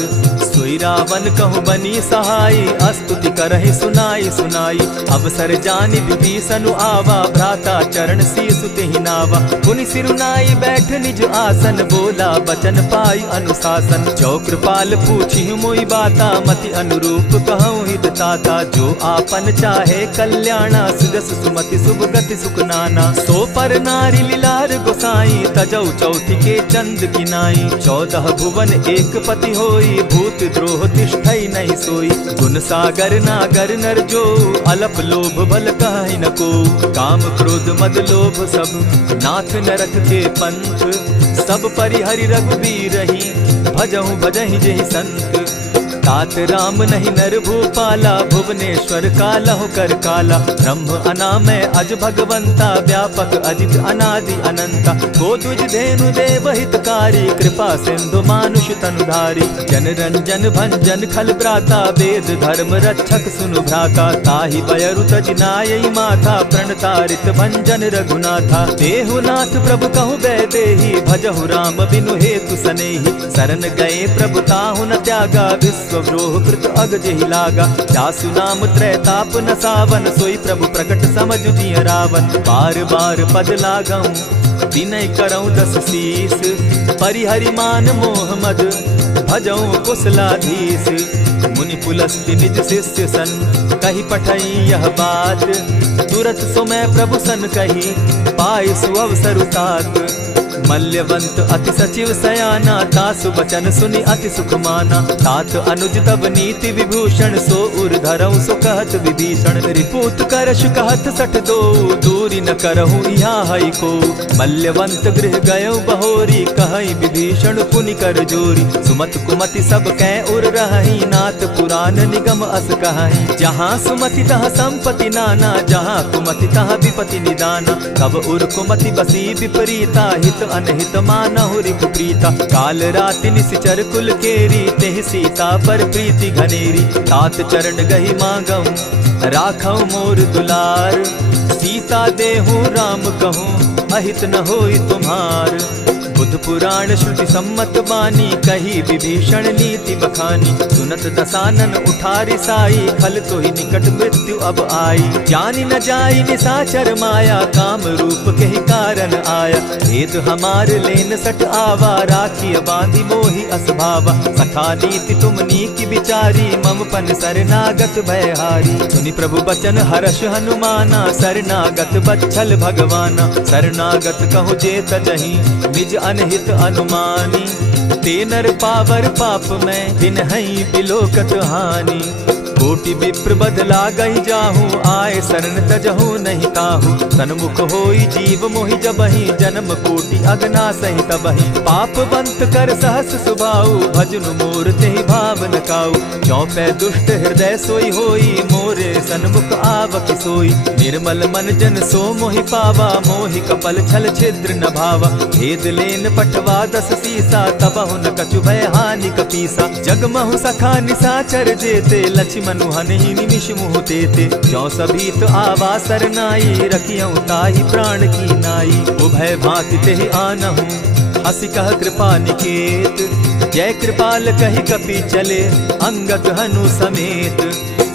सोई रावण कहु बनी सहाय, स्तुति करहि सुनाई सुनाई। अवसर जानि विभीषण आवा, भ्राता चरण शीसु तेहि नावा। पुनि सिरुनाई बैठ निज आसन, बोला बचन पाई अनुशासन। जो कृपाल पूछी मोई बाता, मति अनुरूप कहूँ हित ताता। जो आपन चाहे कल्याणा, सुजस सुमति शुभ गति सुख नाना। सो पर नारी लीलार गोसाई, तजौ चौथी के चंद किनाई। 14 भुवन एक पति होई, भूत द्रोह तिष्ठई नहीं सोई। गुण सागर नागर नर जो, अलप लोभ बल कहि न को। काम क्रोध मद लोभ सब नाथ नरक के पंथ। सब परिहरि रघुबीरहि, भजहु भजहि जेहि संत। तात राम नहीं नर भूपाला, भुवनेश्वर कालहु कर काला। ब्रह्म अनामय अज भगवंता, व्यापक अजित अनादि अनंता। गोद्विज धेनु देव हितकारी, कृपा सिंधु मानुष तनुधारी। जन रंजन भंजन खल भ्राता, वेद धर्म रक्षक सुनु भ्राता। ताहि बयरु तज नायई माथा, प्रणतारित भंजन रघुनाथा। देहुनाथ प्रभु कहु बैदेहि, भजहु राम बिनु हेतु सनेहि। शरण गए प्रभु ताहु न त्यागा, विश्व ब्रोह कृत अग जेहि लागा। जासु नाम त्रैताप न सावन, सोई प्रभु प्रकट समझ जिय रावण। बार बार पद लागऊं, विनय करऊं 10 शीस। परिहरि मान मोह मद, भजऊं कुशलाधीश। मुनि पुलस्त्य निज शिष्य सन, कही पठई यह बात। तुरत सो मैं प्रभु सन कही, पाए सुअवसर तात। मल्यवंत अति सचिव सयाना, तासु बचन सुनि अति सुख माना। तात अनुज तब नीति विभूषण, सो उर धरऊं सो कहत विभीषण। रिपुत करश कहत सठ दो, दूरी न करहूँ यहाँ हई को। मल्यवंत गृह गयो बहोरी, कहई विभीषण पुनि कर जोरी। सुमत कुमति सब कै उर रहई, नाथ पुराण निगम अस कहई। जहाँ सुमति तहाँ संपत्ति नाना, जहाँ कुमति तहाँ विपति निदाना। कब उर कुमति बसी विपरीता, हित अनहित मानहु रिपु प्रीता। काल राति निशिचर कुल केरी, तेहि सीता पर प्रीति घनेरी। तात चरण गहि मांगऊं, राखऊं मोर दुलार। सीता देहूं राम कहूं, अहित न होई तुम्हार। बुध पुराण श्रुति सम्मत बानी, कही विभीषण नीति बखानी। सुनत दसानन उठारी साई, खल तो ही निकट मृत्यु अब आई। जानी न जाई निशाचर माया, काम रूप के ही कारण आया। भेद हमार लेन सट आवा, राखी बांधी मोहि असभावा। सखा नीति तुम नीति विचारी, मम पन शरणागत भयहारी। सुनि प्रभु बचन हर्ष हनुमाना, शरणागत बच्छल भगवाना। शरणागत कहु जे तजहि, निज अनहित अनुमानी। ते नर पावर पाप में, दिन हई बिलोकत हानि। कोटि विप्र बदला गई जाहू, आए शरण तजहू नहीं ताहू। सन्मुख होई जीव मोहि जबहि, जन्म कोटि अगना सहि तबहि। पाप बंत कर सहस सुभाऊ, भजनु मोर तेहि भावन काऊ। चौपै दुष्ट हृदय सोई होई, मोरे सन्मुख आवक सोई। निर्मल मन जन सो मोहि पावा, मोहि कपल छल छिद्र न भावा। भेद लेन पटवा दस सीसा, तबहु न कछु भय हानि कपीसा। जगमहु सखा निशाचर जेते, लक्ष्मण हनहि निमिष मुह तेते। जो सभीत आवा सरनाई, रखियऊ ताहि प्राण की नाई। उभय भांति तेहि आनहु, हसी कह कृपा निकेत। जय कृपाल कहि कपि चले, अंगद हनु समेत।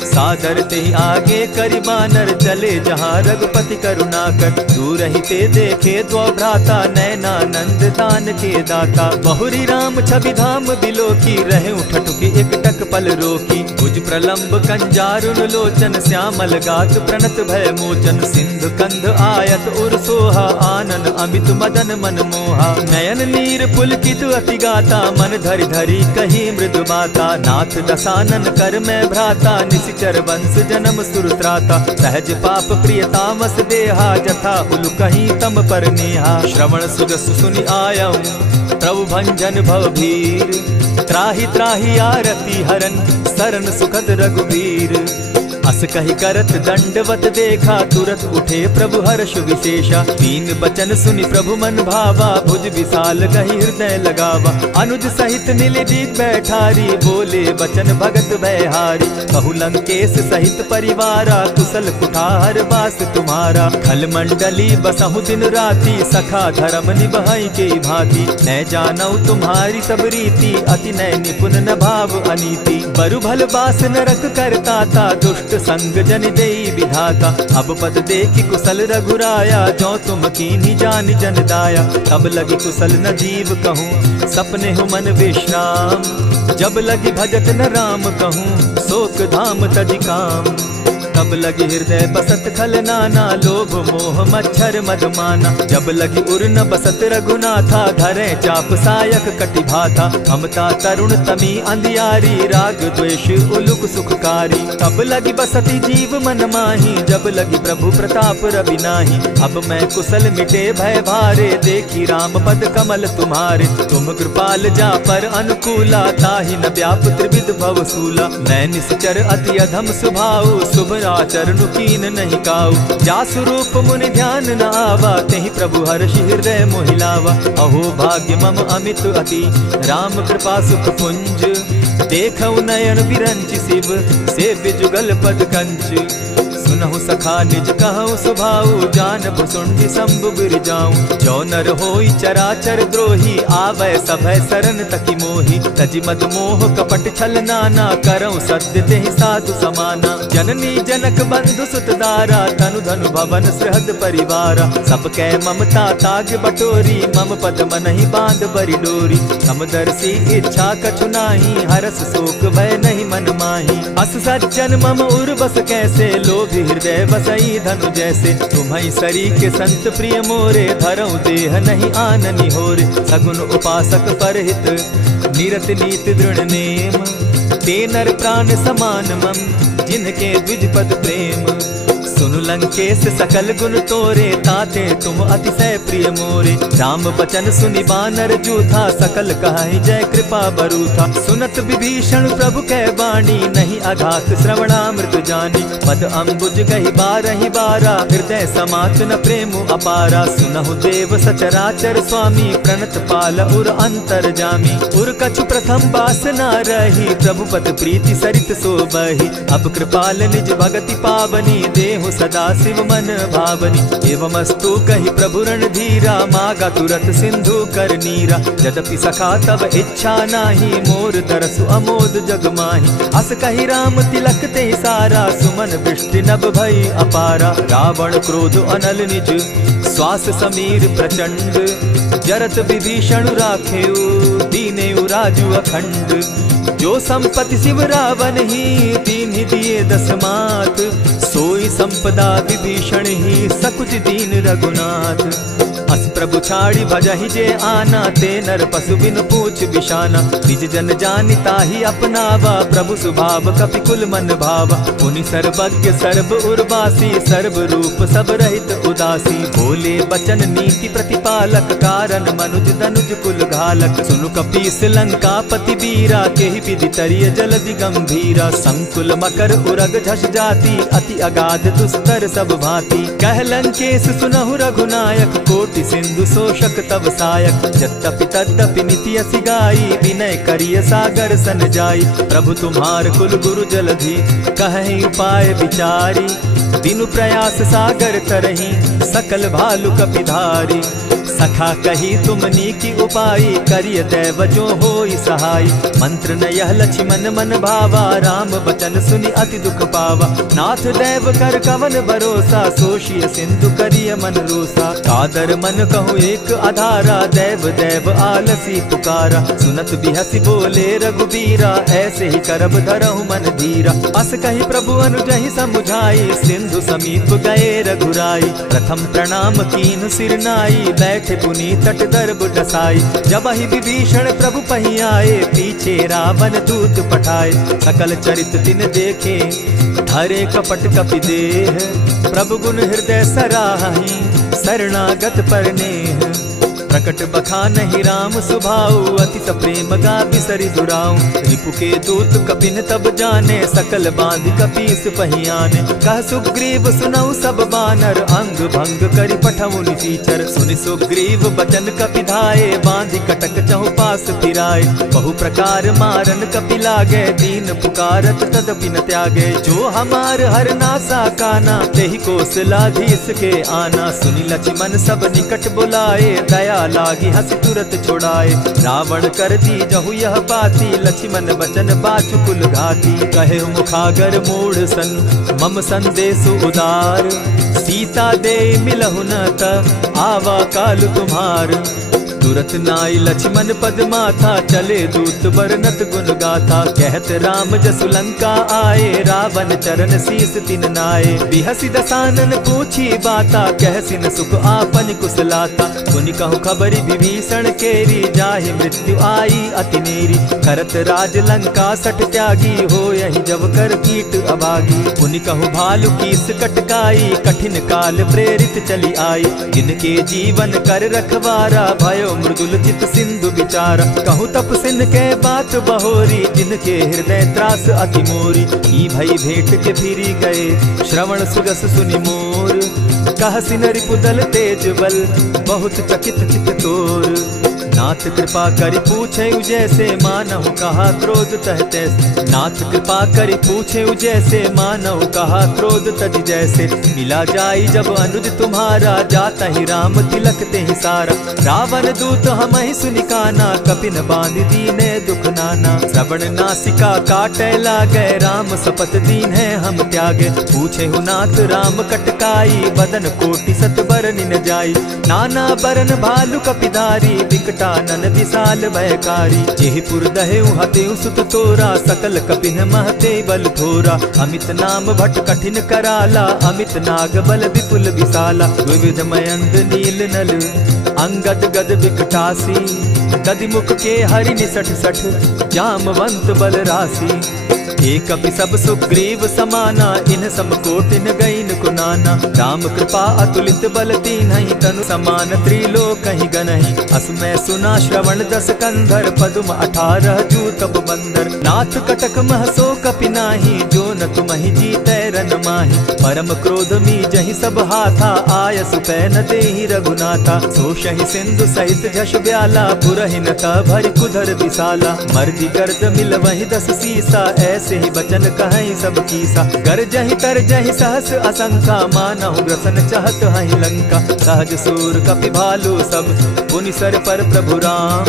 सादर तेहि आगे करि बानर, चले जहाँ रघुपति करुणाकर। दूर ही ते देखे द्वौ भ्राता, नयनानंद दान के दाता। बहुरी राम छवि धाम बिलोकी, रहे ठठुके एकटक पल रोकी। भुज प्रलंब कंजारुन लोचन, श्यामल गात प्रणत भय मोचन। सिंधु कंध आयत उर सोहा, आनन अमित मदन मन मोहा। नयन नीर पुलकित अति गाता, मन धरि धरि कही मृदु बाता। नाथ दसानन कर मैं भ्राता, निशिचर वंश जन्म सुरत्राता। सहज पाप प्रिय तामस देहा, जथा उलु कहीं तम पर नेहा। श्रवण सुजस सुनि आयऊं, प्रभु भंजन भवभीर। त्राहि त्राहि आरती हरन, सरन सुखद रघुबीर। अस कहि करत दंडवत देखा, तुरत उठे प्रभु हर्ष विशेषा। दीन बचन सुनि प्रभु मन भावा, भुज विशाल कहि हृदय लगावा। अनुज सहित नीलदीप बैठारी, बोले बचन भगत भयहारी। कहु लंकेश सहित परिवारा, कुशल कुठार बास तुम्हारा। खल मंडली बसहु दिन राति, सखा धर्म निभाई के भांति। न जानऊ तुम्हारी सब रीति, अति नय निपुण न भाव अनीति। बरु भल बास नरक करताता, दुष्ट संग जन देई विधाता। अब पद देखि कुशल रघुराया, जो तुम कीन्ही जानि जन दाया। तब लगी कुशल न जीव कहूँ, सपने हो मन विश्राम। जब लगी भजत न राम कहूँ, शोक धाम तज काम। तब लगी हृदय बसत खल नाना, लोभ मोह मच्छर मदमाना। जब लगी उर न बसत रघुनाथा, धरे चाप सायक कटि भाथा। ममता तरुण तमी अंधियारी, राग द्वेष उलुक सुखकारी। तब लगी बसती जीव मन माही, जब लगी प्रभु प्रताप रवि नाही। अब मैं कुशल मिटे भय भारे, देखी राम पद कमल तुम्हारे। तुम कृपाल जा पर अनुकूला, ताहि न व्याप त्रिविध भवसूला। मैं निश्चर अति अधम स्वभाव, शुभ आचरण कीन नहीं काऊ। जासु रूप मुनि ध्यान न आवा, तेहि प्रभु हर्षि हृदय मोहिलावा। अहो भाग्य मम अमित अति, राम कृपा सुख पुंज। देखऊ नयन विरंच शिव, सेव्य जुगल पद कंच। सुनहु सखा निज कहु सुभाऊ, जानब सुंडि शंभु गिर जाऊं। जो नर होई चराचर द्रोही, आवै सभय शरण तकी मोहि। तजि मद मोह कपट छल नाना, करऊं सत्य तेहि साधु समाना। जननी जनक बंधु सुत दारा, तनु धनु भवन सृहद परिवारा। सब कै ममता ताग बटोरी, मम पद मनहि बांध बरि डोरी। समदर्शी इच्छा कछु नाही, हरस शोक भय नहीं मन माही। अस सज्जन मम उर बस कैसे, लोभी हृदय बसई धनु जैसे। तुम्हि सरी के संत प्रिय मोरे, धरऊ देह नहीं आननि होरे। सगुन उपासक परहित, निरत नीति दृढ़ नेम। ते नर प्राण समान मम, जिनके द्विज पद प्रेम। सुनु लंकेश सकल गुण तोरे, ताते तुम अतिशय प्रिय मोरे। राम बचन सुनि बानर जूथा, सकल कहाई जय कृपा बरूथा। सुनत विभीषण प्रभु कै बाणी, नहीं अघात श्रवणामृत जानी। पद अम्बुज गहि बारहि बारा, हृदय समात न प्रेम अपारा। सुनहु देव सचराचर स्वामी, प्रणत पाल उर अंतर जामी। उर कछु प्रथम बास न रही, प्रभु पद प्रीति सरित सोबहि। अब कृपाल निज भगति पावनी, देहु सदा सदा शिव मन भावनी। एवमस्तु कहि प्रभु रणधीरा, मागा तुरत सिंधु कर नीरा। यद्यपि सखा तब इच्छा नाही, मोर तरसु अमोद जग माही। अस कहि राम तिलक ते सारा, सुमन दृष्टि नभ भई अपारा। रावण क्रोध अनल निज, श्वास समीर प्रचंड। जरत विभीषण राखेउ, दीनेउ राजु अखंड। जो संपत्ति शिव रावण ही, दीन्हि दिए दस मात। सोई संपदा विभीषण ही, सकुच दीन रघुनाथ। अस प्रभु छाड़ी भजहि जे आना, ते नर पशु बिन पूछ बिशाना। निज जन जानि ताहि अपनावा, प्रभु स्वभाव कपि कुल मन भावा। मुनि सर्वज्ञ सर्व उर्वासी, सर्व रूप सब रहित उदासी। बोले बचन नीति प्रतिपालक, कारण मनुज दनुज कुल घालक। सुनु कपीस लंकापति वीरा, केहि विधि तरिय जलधि गंभीरा। संकुल मकर उरग झष जाति, अति अगाध दुस्तर सब भांति। कह लंकेश सुनहु रघुनायक, कोटि सिंधु शोषक तब सायक। यद्यपि तद्यपि निति असि गाई, विनय करिय सागर सन जाई। प्रभु तुम्हार कुल गुरु जलधि, कहि उपाय विचारी। दिनु प्रयास सागर तरही, सकल भालु कपिधारी। सखा कही तुमनी की उपाय, करिय दैव जो होई सहाय। मंत्र न यह लक्ष्मण मन भावा, राम बचन सुनि अति दुख पावा। नाथ दैव कर कवन भरोसा, सोषिय सिंधु करिय मन रोसा। कादर मन कहूँ एक आधारा, दैव दैव आलसी पुकारा। सुनत बिहसी बोले रघुबीरा, ऐसे ही करब धरहु मन धीरा। अस कही प्रभु अनुजहि समुझाई, सिंधु समीप गए रघुराई। प्रथम प्रणाम कीन सिर नाई, बैठ पुनी तट दर्ब डसाई। जब ही विभीषण प्रभु पही आए, पीछे रावण दूत पठाए। सकल चरित तिन देखे, धरे कपट कपि देह। प्रभु गुण हृदय सराहि, शरणागत पर नेह। प्रकट बखानहि राम सुभाऊ, अति सप्रेम गा बिसरि दुराऊ। रिपु के दूत कपिन तब जाने, सकल बांधि कपीस पहियाने। कह सुग्रीव सुनऊ सब बानर, अंग भंग करि पठऊ निसीचर। सुनि सुग्रीव बचन कपि धाये, बांधि कटक चहु पास फिराए। बहु प्रकार मारन कपि लागे, दीन पुकारत तदपि न त्यागे। जो हमार हर नासा काना, तेहि कौशलाधीश के आना। सुनि लक्ष्मण सब निकट बुलाए, दया लागी हंस तुरत छुड़ाए। रावण कर दी जहु यह बाती, लक्ष्मण बचन बाचु कुल घाती। कहे मुखागर मूढ़ सन, मम संदेश उदार। सीता दे मिलहु न त, आवा काल तुम्हार। तुरत नाई लक्ष्मण पद माथा, चले दूत बरनत गुण गाथा। कहत राम जसु लंका आए, रावण चरण शीस तिन नाये। बिहसि दसानन पूछी बाता, कहसिन सुख आपन कुशलाता। सुनि कहु खबरि विभीषण केरी, जाहि मृत्यु आई अति नेरी। करत राज लंका सठ त्यागी, हो यही जब कर कीट अभागी। पुनि कहु भालु कीस कटकाई, कठिन काल प्रेरित चली आई। जिनके जीवन कर रखवारा, भयो मृदुल चित सिंधु विचार। कहूँ तपसिन के बात बहोरी, जिनके हृदय त्रास अति मोरी। ई भई भेंट के फिरी गए, श्रवण सुरस सुनि मोर। कहसिन रिपुदल तेज बल, बहुत चकित चित तोर। नाथ कृपा करि पूछे जैसे, मानहु कहा क्रोध तह तैसे। नाथ कृपा करि पूछे जैसे, मानहु कहा क्रोध तज जैसे। मिला जाई जब अनुज तुम्हारा, जाता ही राम तिलक ते ही सारा। रावण दूत हम ही सुनि काना, कपिन बांध दीने दुख नाना। श्रवण नासिका काटे लागे, राम सपत दीन है हम त्यागे। पूछे हु नाथ राम कटकाई, बदन कोटि सत बरनि न जाई। नाना बरन भालु कपिधारी, विकटा नन विशाल भयकारी। जेहिपुर दहेउ हतेउ सुत तोरा, सकल कपिन महते बल थोरा। अमित नाम भट कठिन कराला, अमित नाग बल विपुल विशाला। विविध मयंद नील नल, अंगद गद विकटासी। गद मुख के हरि निसठ सठ, जामवंत बल राशि। एक कपि सब सुग्रीव समाना, इन समकोटिन गईन कुनाना। राम कृपा अतुलित बल तीन्हि, तनु समान त्रिलोकहि गनहि। असमय सुना श्रवण दस कंधर, पदुम 18 जूतप बंदर। नाथ कटक महसो कपि नाही, जो न तुमहि जीतै रन माहि। परम क्रोध मी जहि सब हाथा, आयस पै न देहि रघुनाथा। सोषहि सिंधु सहित झष ब्याला, पुरहि न भरि कुधर विशाला। मर्दि गर्द मिल वहि 10 सीसा, ऐस ऐसे ही बचन कहीं सब कीसा। कर जही तर जही सहस असंका, मानहु ग्रसन चहत हहि लंका। सहज सूर कपि भालू सब, पुनि सर पर प्रभु राम।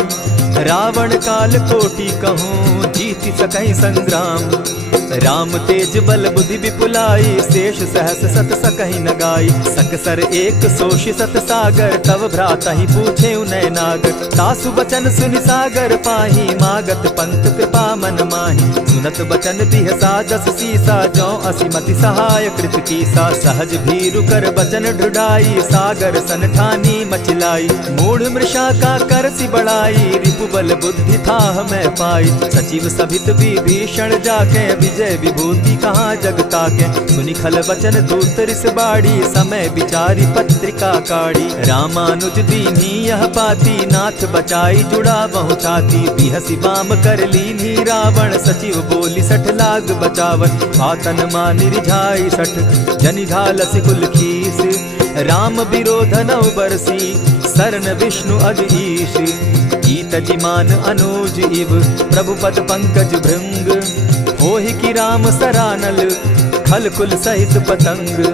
रावण काल कोटि कहूँ, जीति सकहि संग्राम। राम तेज बल बुद्धि विपुलाई, शेष सहस सत सकहि न गाई। सकसर एक सोषि सत सागर, तव भ्रातहि पूछे उनय नागर। तासु बचन सुनि सागर पाही, मागत पंत कृपा मन माही। सुनत बचन बिहसा जस सीसा, जौ असिमति सहाय कृत कीसा। सहज भीरु कर बचन ढुढ़ाई, सागर सन ठानी मचिलाई। मूढ़ मृषा का कर सि बढ़ाई, रिपु बल बुद्धि थाह मैं पाई। सचिव सभित विभीषण जाके, विजय विभूति कहाँ जगता के। सुनि खल बचन दूत रिस बाड़ी, समय विचारी पत्रिका काढ़ी। रामानुज दीन्ही यह पाती, नाथ बचाई जुड़ा बहु छाती। बिहसी बाम कर लीनी रावण, सचिव बोली सठ लाग बचावन। आतन मानि रिझाई सठ, जनि ढालसि कुल खीस। राम विरोध नौ बरसी, सरन विष्णु अज ईश। ईत जिमान अनुज इव, प्रभु पद पंकज भृंग। होहि की राम सरानल, खल कुल सहित पतंग।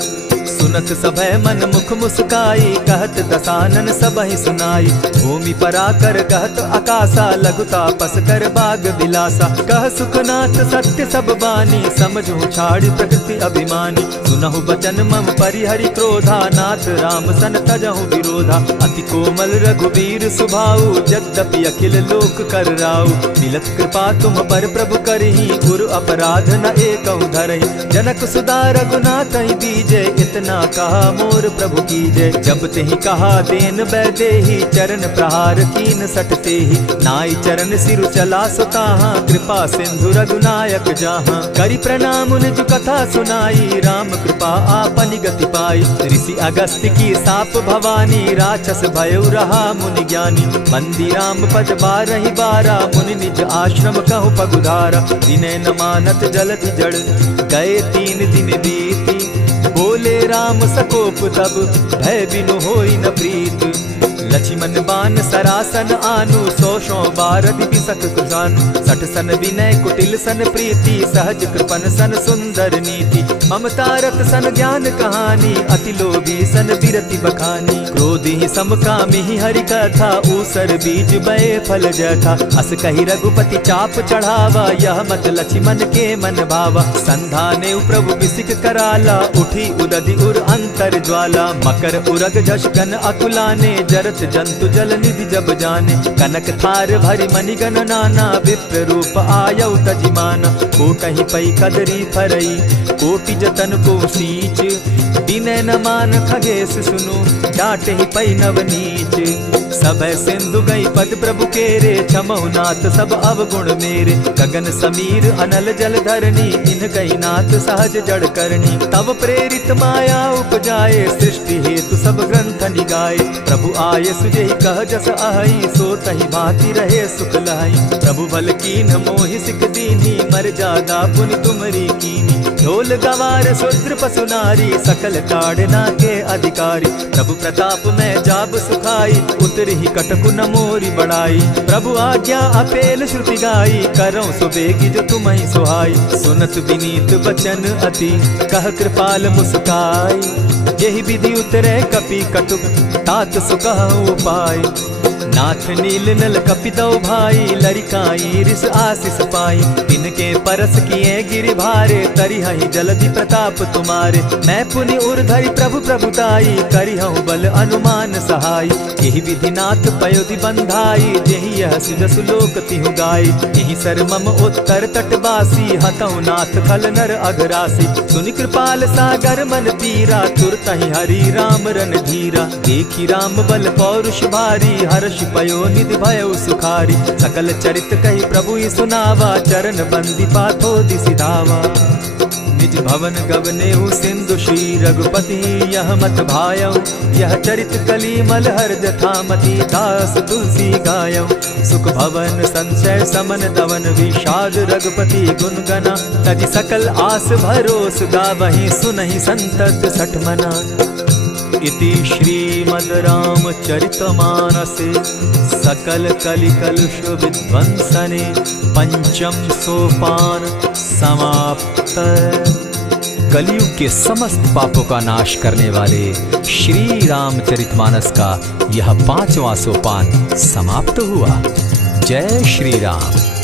सुनत सभय मन मुख मुस्काई, कहत दसानन सबहि सुनाई। भूमि पराकर कहत आकाशा, लघु तापस कर बाग बिलासा। कह सुखनाथ सत्य सब बानी, समझू छाड़ी प्रकृति अभिमानी। सुनहु बचन मम परिहरि क्रोधा, नाथ राम सन तजहु विरोधा। अति कोमल रघुबीर सुभाऊ, यद्यपि अखिल लोक कर राऊ। मिलत कृपा तुम पर प्रभु करही, गुरु अपराध न एकहु धरहि। जनक सुदा रघुनाथ दीजे, इतना कहा मोर प्रभु कीजय। जब तेहि कहा देन बैदेही, चरण प्रहार कीन सटते ही। नाई चरण सिरु चला सुताहा, कृपा सिंधु रघुनायक जाहा। करि प्रणाम निज कथा सुनाई, राम कृपा आपनि गति पाई। ऋषि अगस्त्य की साप भवानी, राक्षस भयउ रहा मुनि ज्ञानी। बंदी राम पद बारहि बारा, मुनि निज आश्रम कहु पगुधारा। विनय न मानत जलधि जड़, गए 3 दिन बीती। बोले राम सकोप तब, भय बिनु होई न प्रीत। लक्ष्मण बान सरासन आनु, 100 बारदि बिसक कुजानु। 60 सन विनय कुटिल सन प्रीति, सहज कृपन सन सुंदर नीति। ममता रत सन ज्ञान कहानी, अति लोभी सन बिरति बखानी। क्रोधि समकामी हरि कथा, ऊसर बीज बय फल जथा। अस कहि रघुपति चाप चढ़ावा, यह मत लक्ष्मण के मन भावा। संधाने प्रभु बिसिक कराला, उठी उदधि उर अंतर ज्वाला। मकर उरग झष गन अकुलाने, जरत जंतु जल निधि जब जाने। कनक थार भरि मणिगण नाना, विप्र रूप आयौ तजिमाना। कोटहि पै कदरी फरई, कोटि जतन को सींच। विनय न मान खगेश सुनु, डांटहि पै नव नीच। सभय सिंधु गई पद प्रभु केरे, क्षमहु नाथ सब अवगुण मेरे। गगन समीर अनल जल धरणी, इन गई नाथ सहज जड़ करणी। तब प्रेरित माया उपजाए, सृष्टि हेतु सब ग्रंथ निगाए। प्रभु आय सुजेहि कह जस अहि, सो तहि भांति रहे सुख लहि। प्रभु बल कीन मोहि सिख दीन्ही, मर्यादा पुनि तुमरी कीनी। ढोल गवार शूद्र पशु नारी, सकल ताड़ना के अधिकारी। प्रभु प्रताप में जाब सुखाई, उतरहि कटकु न मोरी बड़ाई। प्रभु आज्ञा अपेल श्रुति गाई, करऊं सुबेगी जो तुम्हि सुहाई। सुनत विनीत बचन अति, कह कृपाल मुस्काई। जेहि विधि उतरे कपि कटुक, तात सुकहु उपाय। नाथ नील नल कपितौ भाई, लरिकाई रिस आशीष पाई। तिनके परस किए गिरि भारे, तरिहहि जलधि प्रताप तुम्हारे। मैं पुनि उर्धरि प्रभु प्रभुताई, करिहउ बल अनुमान सहाय। यही विधि नाथ पयोधि बंधाई, जेहि यह सुजसु लोक तिहु गाई। यही सर मम उत्तर तटवासी, हतहु नाथ खल नर अघरासी। सुनि कृपाल सागर मन पीरा, तुरतहि हरि राम रन धीरा। देखी राम बल पौरुष भारी, हर्ष पयो निधि भयउ सुखारी। सकल चरित कही प्रभु सुनावा, चरण बंदी पाथो दिसि धावा। निज भवन गवनेहु सिंधु श्री रघुपति, यह मत भायऊ। यह चरित कली मल हर जथामति, दास तुलसी गायऊ। सुख भवन संशय समन दवन, विषाद रघुपति गुण गना। तजि सकल आस भरोस, गावहि सुनहि संतत सठ मना। इति श्रीमद् रामचरितमानसे, सकल कलि कलुष विध्वंसने। पंचम सोपान समाप्त। कलयुग के समस्त पापों का नाश करने वाले श्री रामचरितमानस का यह 5वां सोपान समाप्त हुआ। जय श्री राम।